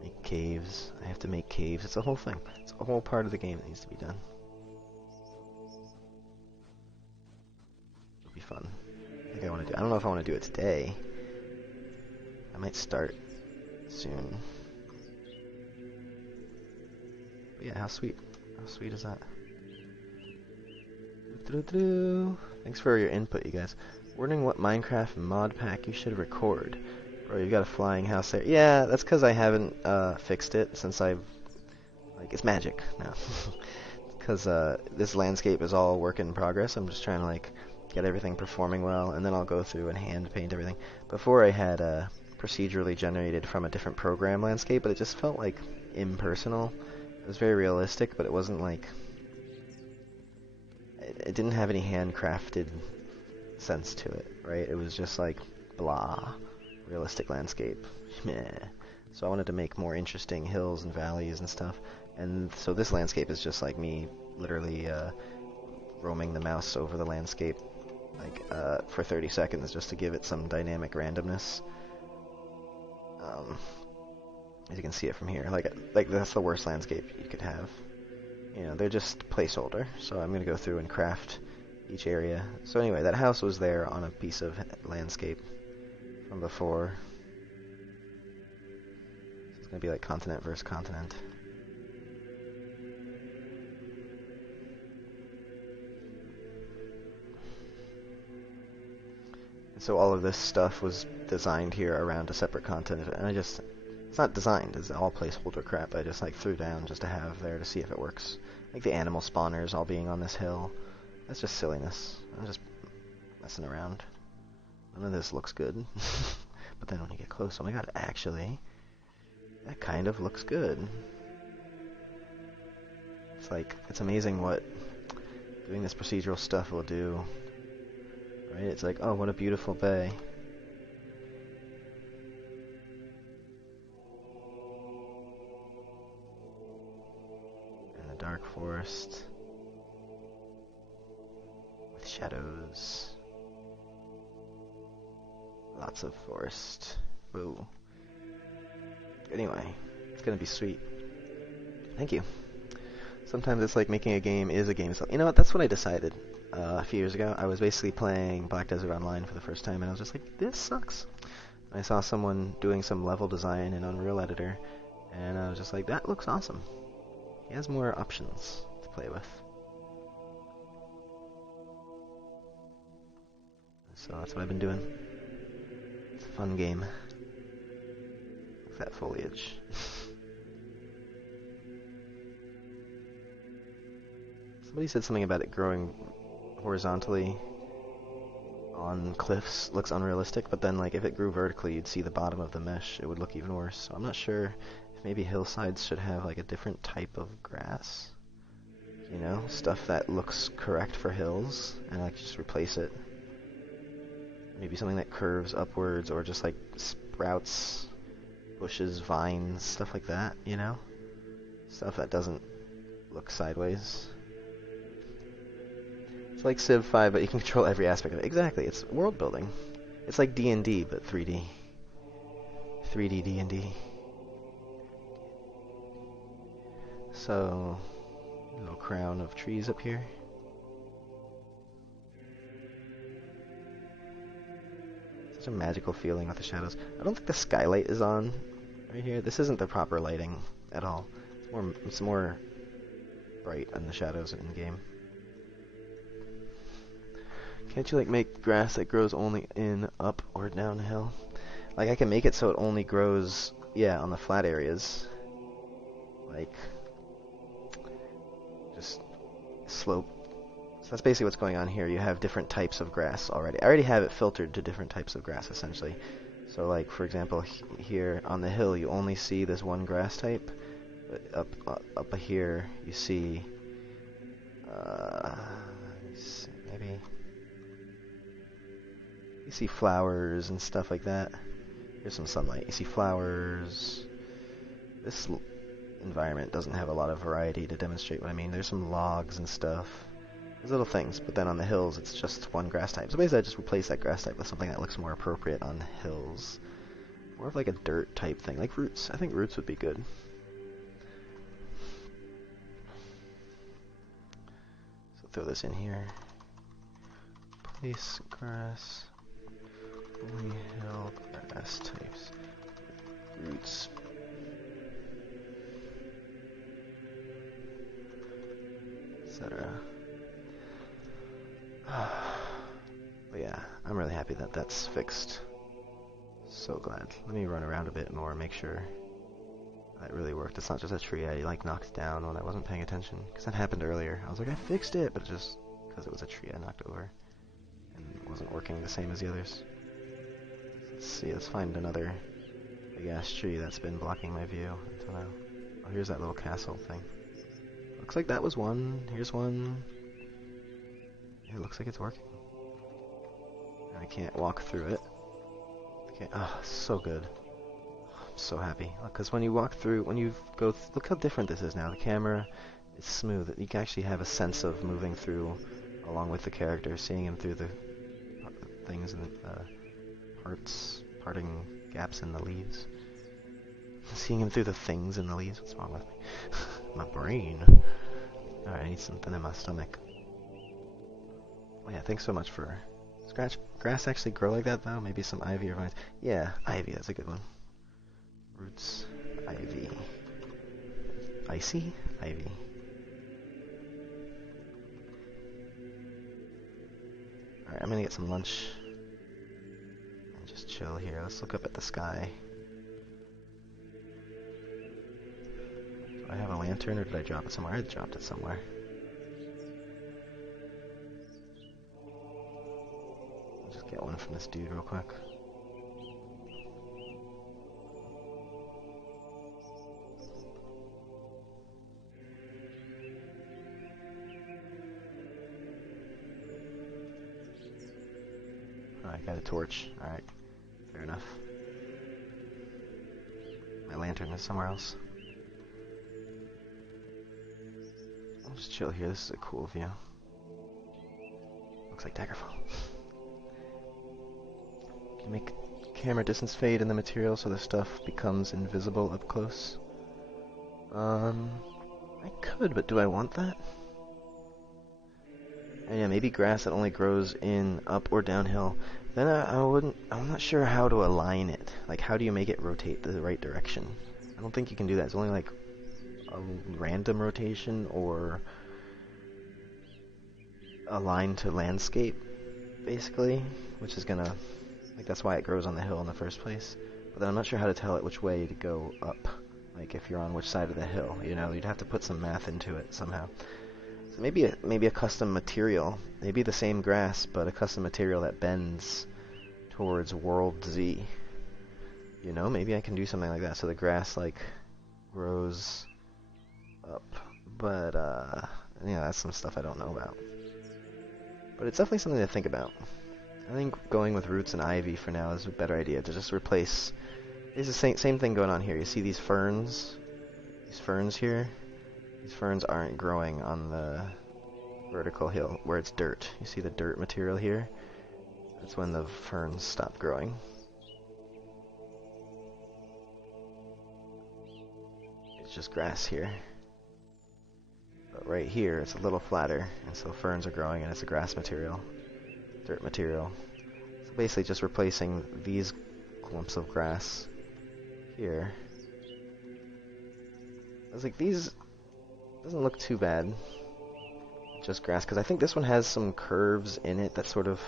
Make caves. I have to make caves. It's a whole thing. It's a whole part of the game that needs to be done. It'll be fun. I think I want to do. I don't know if I want to do it today. I might start soon. But yeah, how sweet. How sweet is that? Thanks for your input, you guys. Wondering what Minecraft mod pack you should record. Bro, you've got a flying house there. Yeah, that's because I haven't fixed it since I've... Like, it's magic now. Because this landscape is all work in progress. I'm just trying to, like, get everything performing well, and then I'll go through and hand paint everything. Before I had procedurally generated from a different program landscape, but it just felt, like, impersonal. It was very realistic, but it wasn't, like... It didn't have any handcrafted sense to it, right? It was just, like, blah. Realistic landscape. Meh. So I wanted to make more interesting hills and valleys and stuff. And so this landscape is just like me literally roaming the mouse over the landscape like for 30 seconds just to give it some dynamic randomness. As you can see it from here, like that's the worst landscape you could have. You know, they're just placeholder. So I'm gonna go through and craft each area. So anyway, that house was there on a piece of landscape from before. So it's gonna be like continent versus continent. And so all of this stuff was designed here around a separate continent, and it's not designed, it's all placeholder crap. I just like threw down just to have there to see if it works. Like the animal spawners all being on this hill. That's just silliness. I'm just messing around. None of this looks good. But then when you get close, oh my god, actually, that kind of looks good. It's like, it's amazing what doing this procedural stuff will do. Right? It's like, oh, what a beautiful bay. And a dark forest. With shadows. Lots of forest. Whoa. Anyway, it's gonna be sweet. Thank you. Sometimes it's like making a game is a game itself. You know what? That's what I decided a few years ago. I was basically playing Black Desert Online for the first time, and I was just like, this sucks. And I saw someone doing some level design in Unreal Editor, and I was just like, that looks awesome. He has more options to play with. So that's what I've been doing. It's a fun game. Look at that foliage. Somebody said something about it growing horizontally on cliffs looks unrealistic, but then like if it grew vertically you'd see the bottom of the mesh. It would look even worse. So I'm not sure if maybe hillsides should have like a different type of grass. You know, stuff that looks correct for hills, and like just replace it. Maybe something that curves upwards, or just like sprouts, bushes, vines, stuff like that, you know? Stuff that doesn't look sideways. It's like Civ 5, but you can control every aspect of it. Exactly, it's world building. It's like D&D, but 3D. 3D D&D. So, little crown of trees up here. Such a magical feeling with the shadows. I don't think the skylight is on right here. This isn't the proper lighting at all. It's more bright on the shadows in the game. Can't you like make grass that grows only in up or downhill? Like I can make it so it only grows, yeah, on the flat areas. Like just slope. So that's basically what's going on here. You have different types of grass already. I already have it filtered to different types of grass essentially. So like for example here on the hill you only see this one grass type, but up here you see maybe you see flowers and stuff like that. Here's some sunlight. You see flowers. This environment doesn't have a lot of variety to demonstrate what I mean. There's some logs and stuff. There's little things, but then on the hills it's just one grass type. So basically I just replace that grass type with something that looks more appropriate on the hills. More of like a dirt type thing, like roots. I think roots would be good. So throw this in here. Place grass. Only hill grass types. Roots. Etc. But yeah, I'm really happy that that's fixed. So glad. Let me run around a bit more and make sure that really worked. It's not just a tree I like knocked down when I wasn't paying attention. Because that happened earlier. I was like, I fixed it, but just because it was a tree I knocked over. And it wasn't working the same as the others. Let's see, let's find another big ass tree that's been blocking my view until now. Oh, here's that little castle thing. Looks like that was one. Here's one. It looks like it's working. I can't walk through it. I can't. Oh, so good. I'm so happy. Because when you walk through, when you go, look how different this is now. The camera is smooth. You can actually have a sense of moving through along with the character, seeing him through the things and parting gaps in the leaves. Seeing him through the things in the leaves. What's wrong with me? My brain. Alright, I need something in my stomach. Oh yeah, thanks so much for... Does grass actually grow like that though? Maybe some ivy or vines. Yeah, ivy, that's a good one. Roots, ivy. Icy? Ivy. Alright, I'm gonna get some lunch. And just chill here. Let's look up at the sky. Do I have a lantern or did I drop it somewhere? I dropped it somewhere. I'll just get one from this dude real quick. I got a torch. Alright. Fair enough. My lantern is somewhere else. I'll just chill here. This is a cool view. Looks like Daggerfall. Can you make camera distance fade in the material so the stuff becomes invisible up close? I could, but do I want that? And yeah, maybe grass that only grows in up or downhill. Then I'm not sure how to align it. Like, how do you make it rotate the right direction? I don't think you can do that. It's only like a random rotation or align to landscape, basically, which is gonna, like, that's why it grows on the hill in the first place. But then I'm not sure how to tell it which way to go up. Like, if you're on which side of the hill, you know, you'd have to put some math into it somehow. So maybe a custom material, maybe the same grass, but a custom material that bends towards World Z. You know, maybe I can do something like that, so the grass, like, grows up. But, yeah, that's some stuff I don't know about. But it's definitely something to think about. I think going with roots and ivy for now is a better idea, to just replace... It's the same thing going on here. You see these ferns? These ferns here? These ferns aren't growing on the vertical hill where it's dirt. You see the dirt material here? That's when the ferns stop growing. It's just grass here. But right here, it's a little flatter, and so ferns are growing, and it's a grass material, dirt material. So basically just replacing these clumps of grass here. I was like, these doesn't look too bad. Just grass, because I think this one has some curves in it that sort of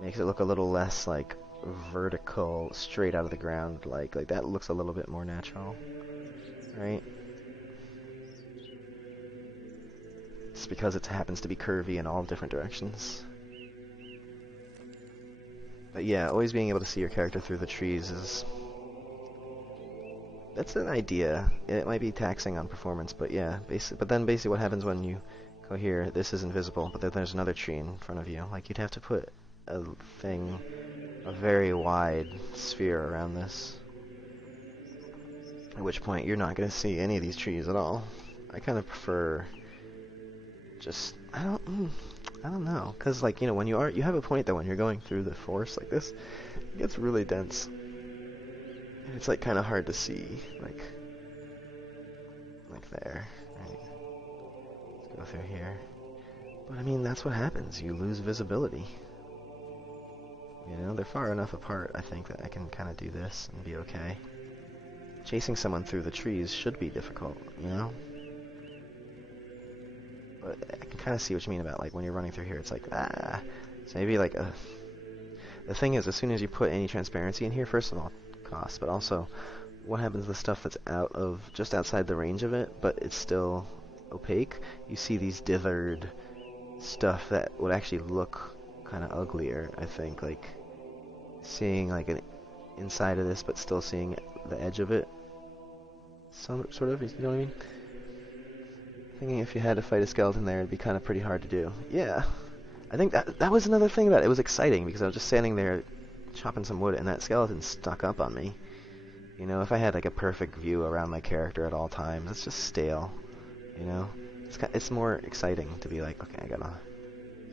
makes it look a little less like vertical, straight out of the ground. Like that looks a little bit more natural, right? It's because it happens to be curvy in all different directions. But yeah, always being able to see your character through the trees is... that's an idea. It might be taxing on performance, but yeah. But then basically what happens when you go here, this is invisible, but then there's another tree in front of you. Like, you'd have to put a very wide sphere around this. At which point, you're not going to see any of these trees at all. I kind of prefer... just... I don't know. Because, like, you know, when you have a point, though, when you're going through the forest like this, it gets really dense. And it's, like, kind of hard to see. Like there. Right? Let's go through here. But, I mean, that's what happens. You lose visibility. You know, they're far enough apart, I think, that I can kind of do this and be okay. Chasing someone through the trees should be difficult, you know? But I can kind of see what you mean about, like, when you're running through here, it's like, ah. So maybe, like, the thing is, as soon as you put any transparency in here, first of all, cost, but also, what happens to the stuff that's just outside the range of it, but it's still opaque? You see these dithered stuff that would actually look kind of uglier, I think, like, seeing, like, an inside of this, but still seeing the edge of it. Sort of, you know what I mean? Thinking if you had to fight a skeleton there, it'd be kind of pretty hard to do. Yeah. I think that was another thing about it. It was exciting, because I was just standing there chopping some wood, and that skeleton stuck up on me. You know, if I had, like, a perfect view around my character at all times, it's just stale. You know? It's more exciting to be like, okay, I gotta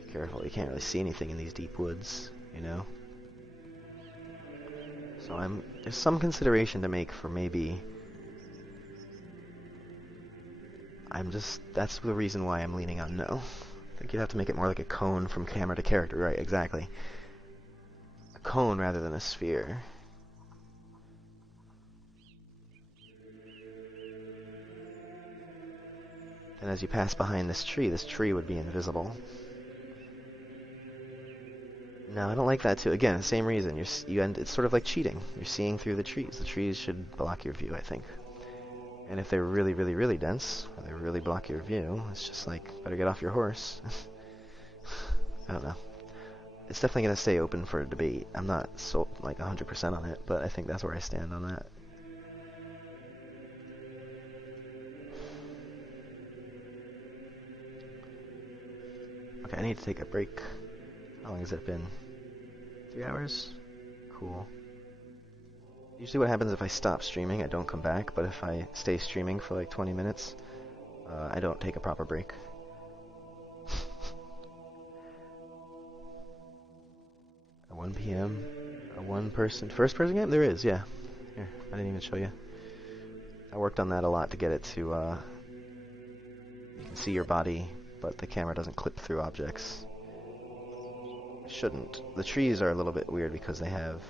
be careful. You can't really see anything in these deep woods, you know? So there's some consideration to make for maybe... that's the reason why I'm leaning on no. I think you'd have to make it more like a cone from camera to character. Right, exactly. A cone rather than a sphere. And as you pass behind this tree would be invisible. No, I don't like that too. Again, the same reason. It's sort of like cheating. You're seeing through the trees. The trees should block your view, I think. And if they're really, really, really dense, or they really block your view, it's just like, better get off your horse. I don't know. It's definitely going to stay open for a debate. I'm not so, like, 100% on it, but I think that's where I stand on that. Okay, I need to take a break. How long has it been? 3 hours? Cool. Usually what happens if I stop streaming, I don't come back, but if I stay streaming for like 20 minutes, I don't take a proper break. At 1 p.m., first person game? There is, yeah. Here, I didn't even show you. I worked on that a lot to get it to, you can see your body, but the camera doesn't clip through objects. It shouldn't. The trees are a little bit weird because they have...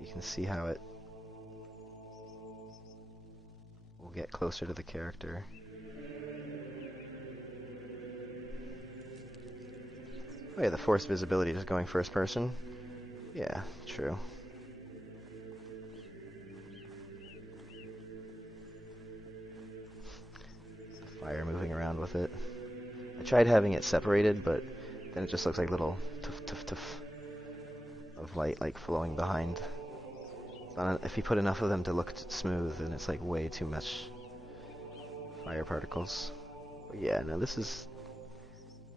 You can see how it will get closer to the character. Oh yeah, the forced visibility just going first person. Yeah, true. Fire moving around with it. I tried having it separated, but then it just looks like little tuff of light like flowing behind. If you put enough of them to look smooth, then it's like way too much fire particles. But yeah, no, this is...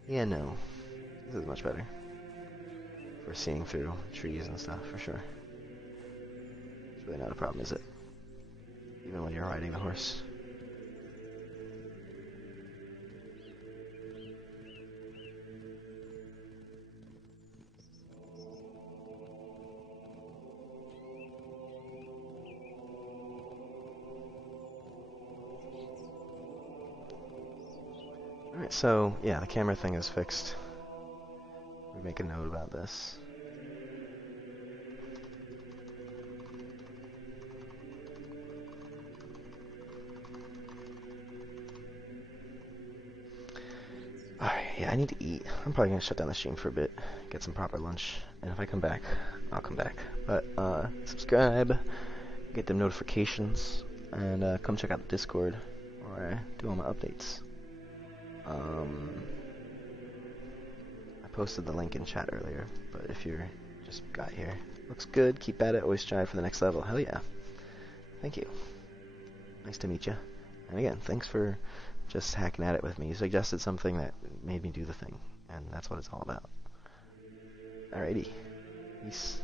Yeah, no. This is much better. For seeing through trees and stuff, for sure. It's really not a problem, is it? Even when you're riding the horse. Alright, so, yeah, the camera thing is fixed. We make a note about this. Alright, yeah, I need to eat. I'm probably gonna shut down the stream for a bit, get some proper lunch, and if I come back, I'll come back. But, subscribe, get them notifications, and come check out the Discord, where I do all my updates. I posted the link in chat earlier, but if you're just got here, looks good, keep at it, always strive for the next level. Hell yeah. Thank you. Nice to meet you. And again, thanks for just hacking at it with me. You suggested something that made me do the thing, and that's what it's all about. Alrighty. Peace.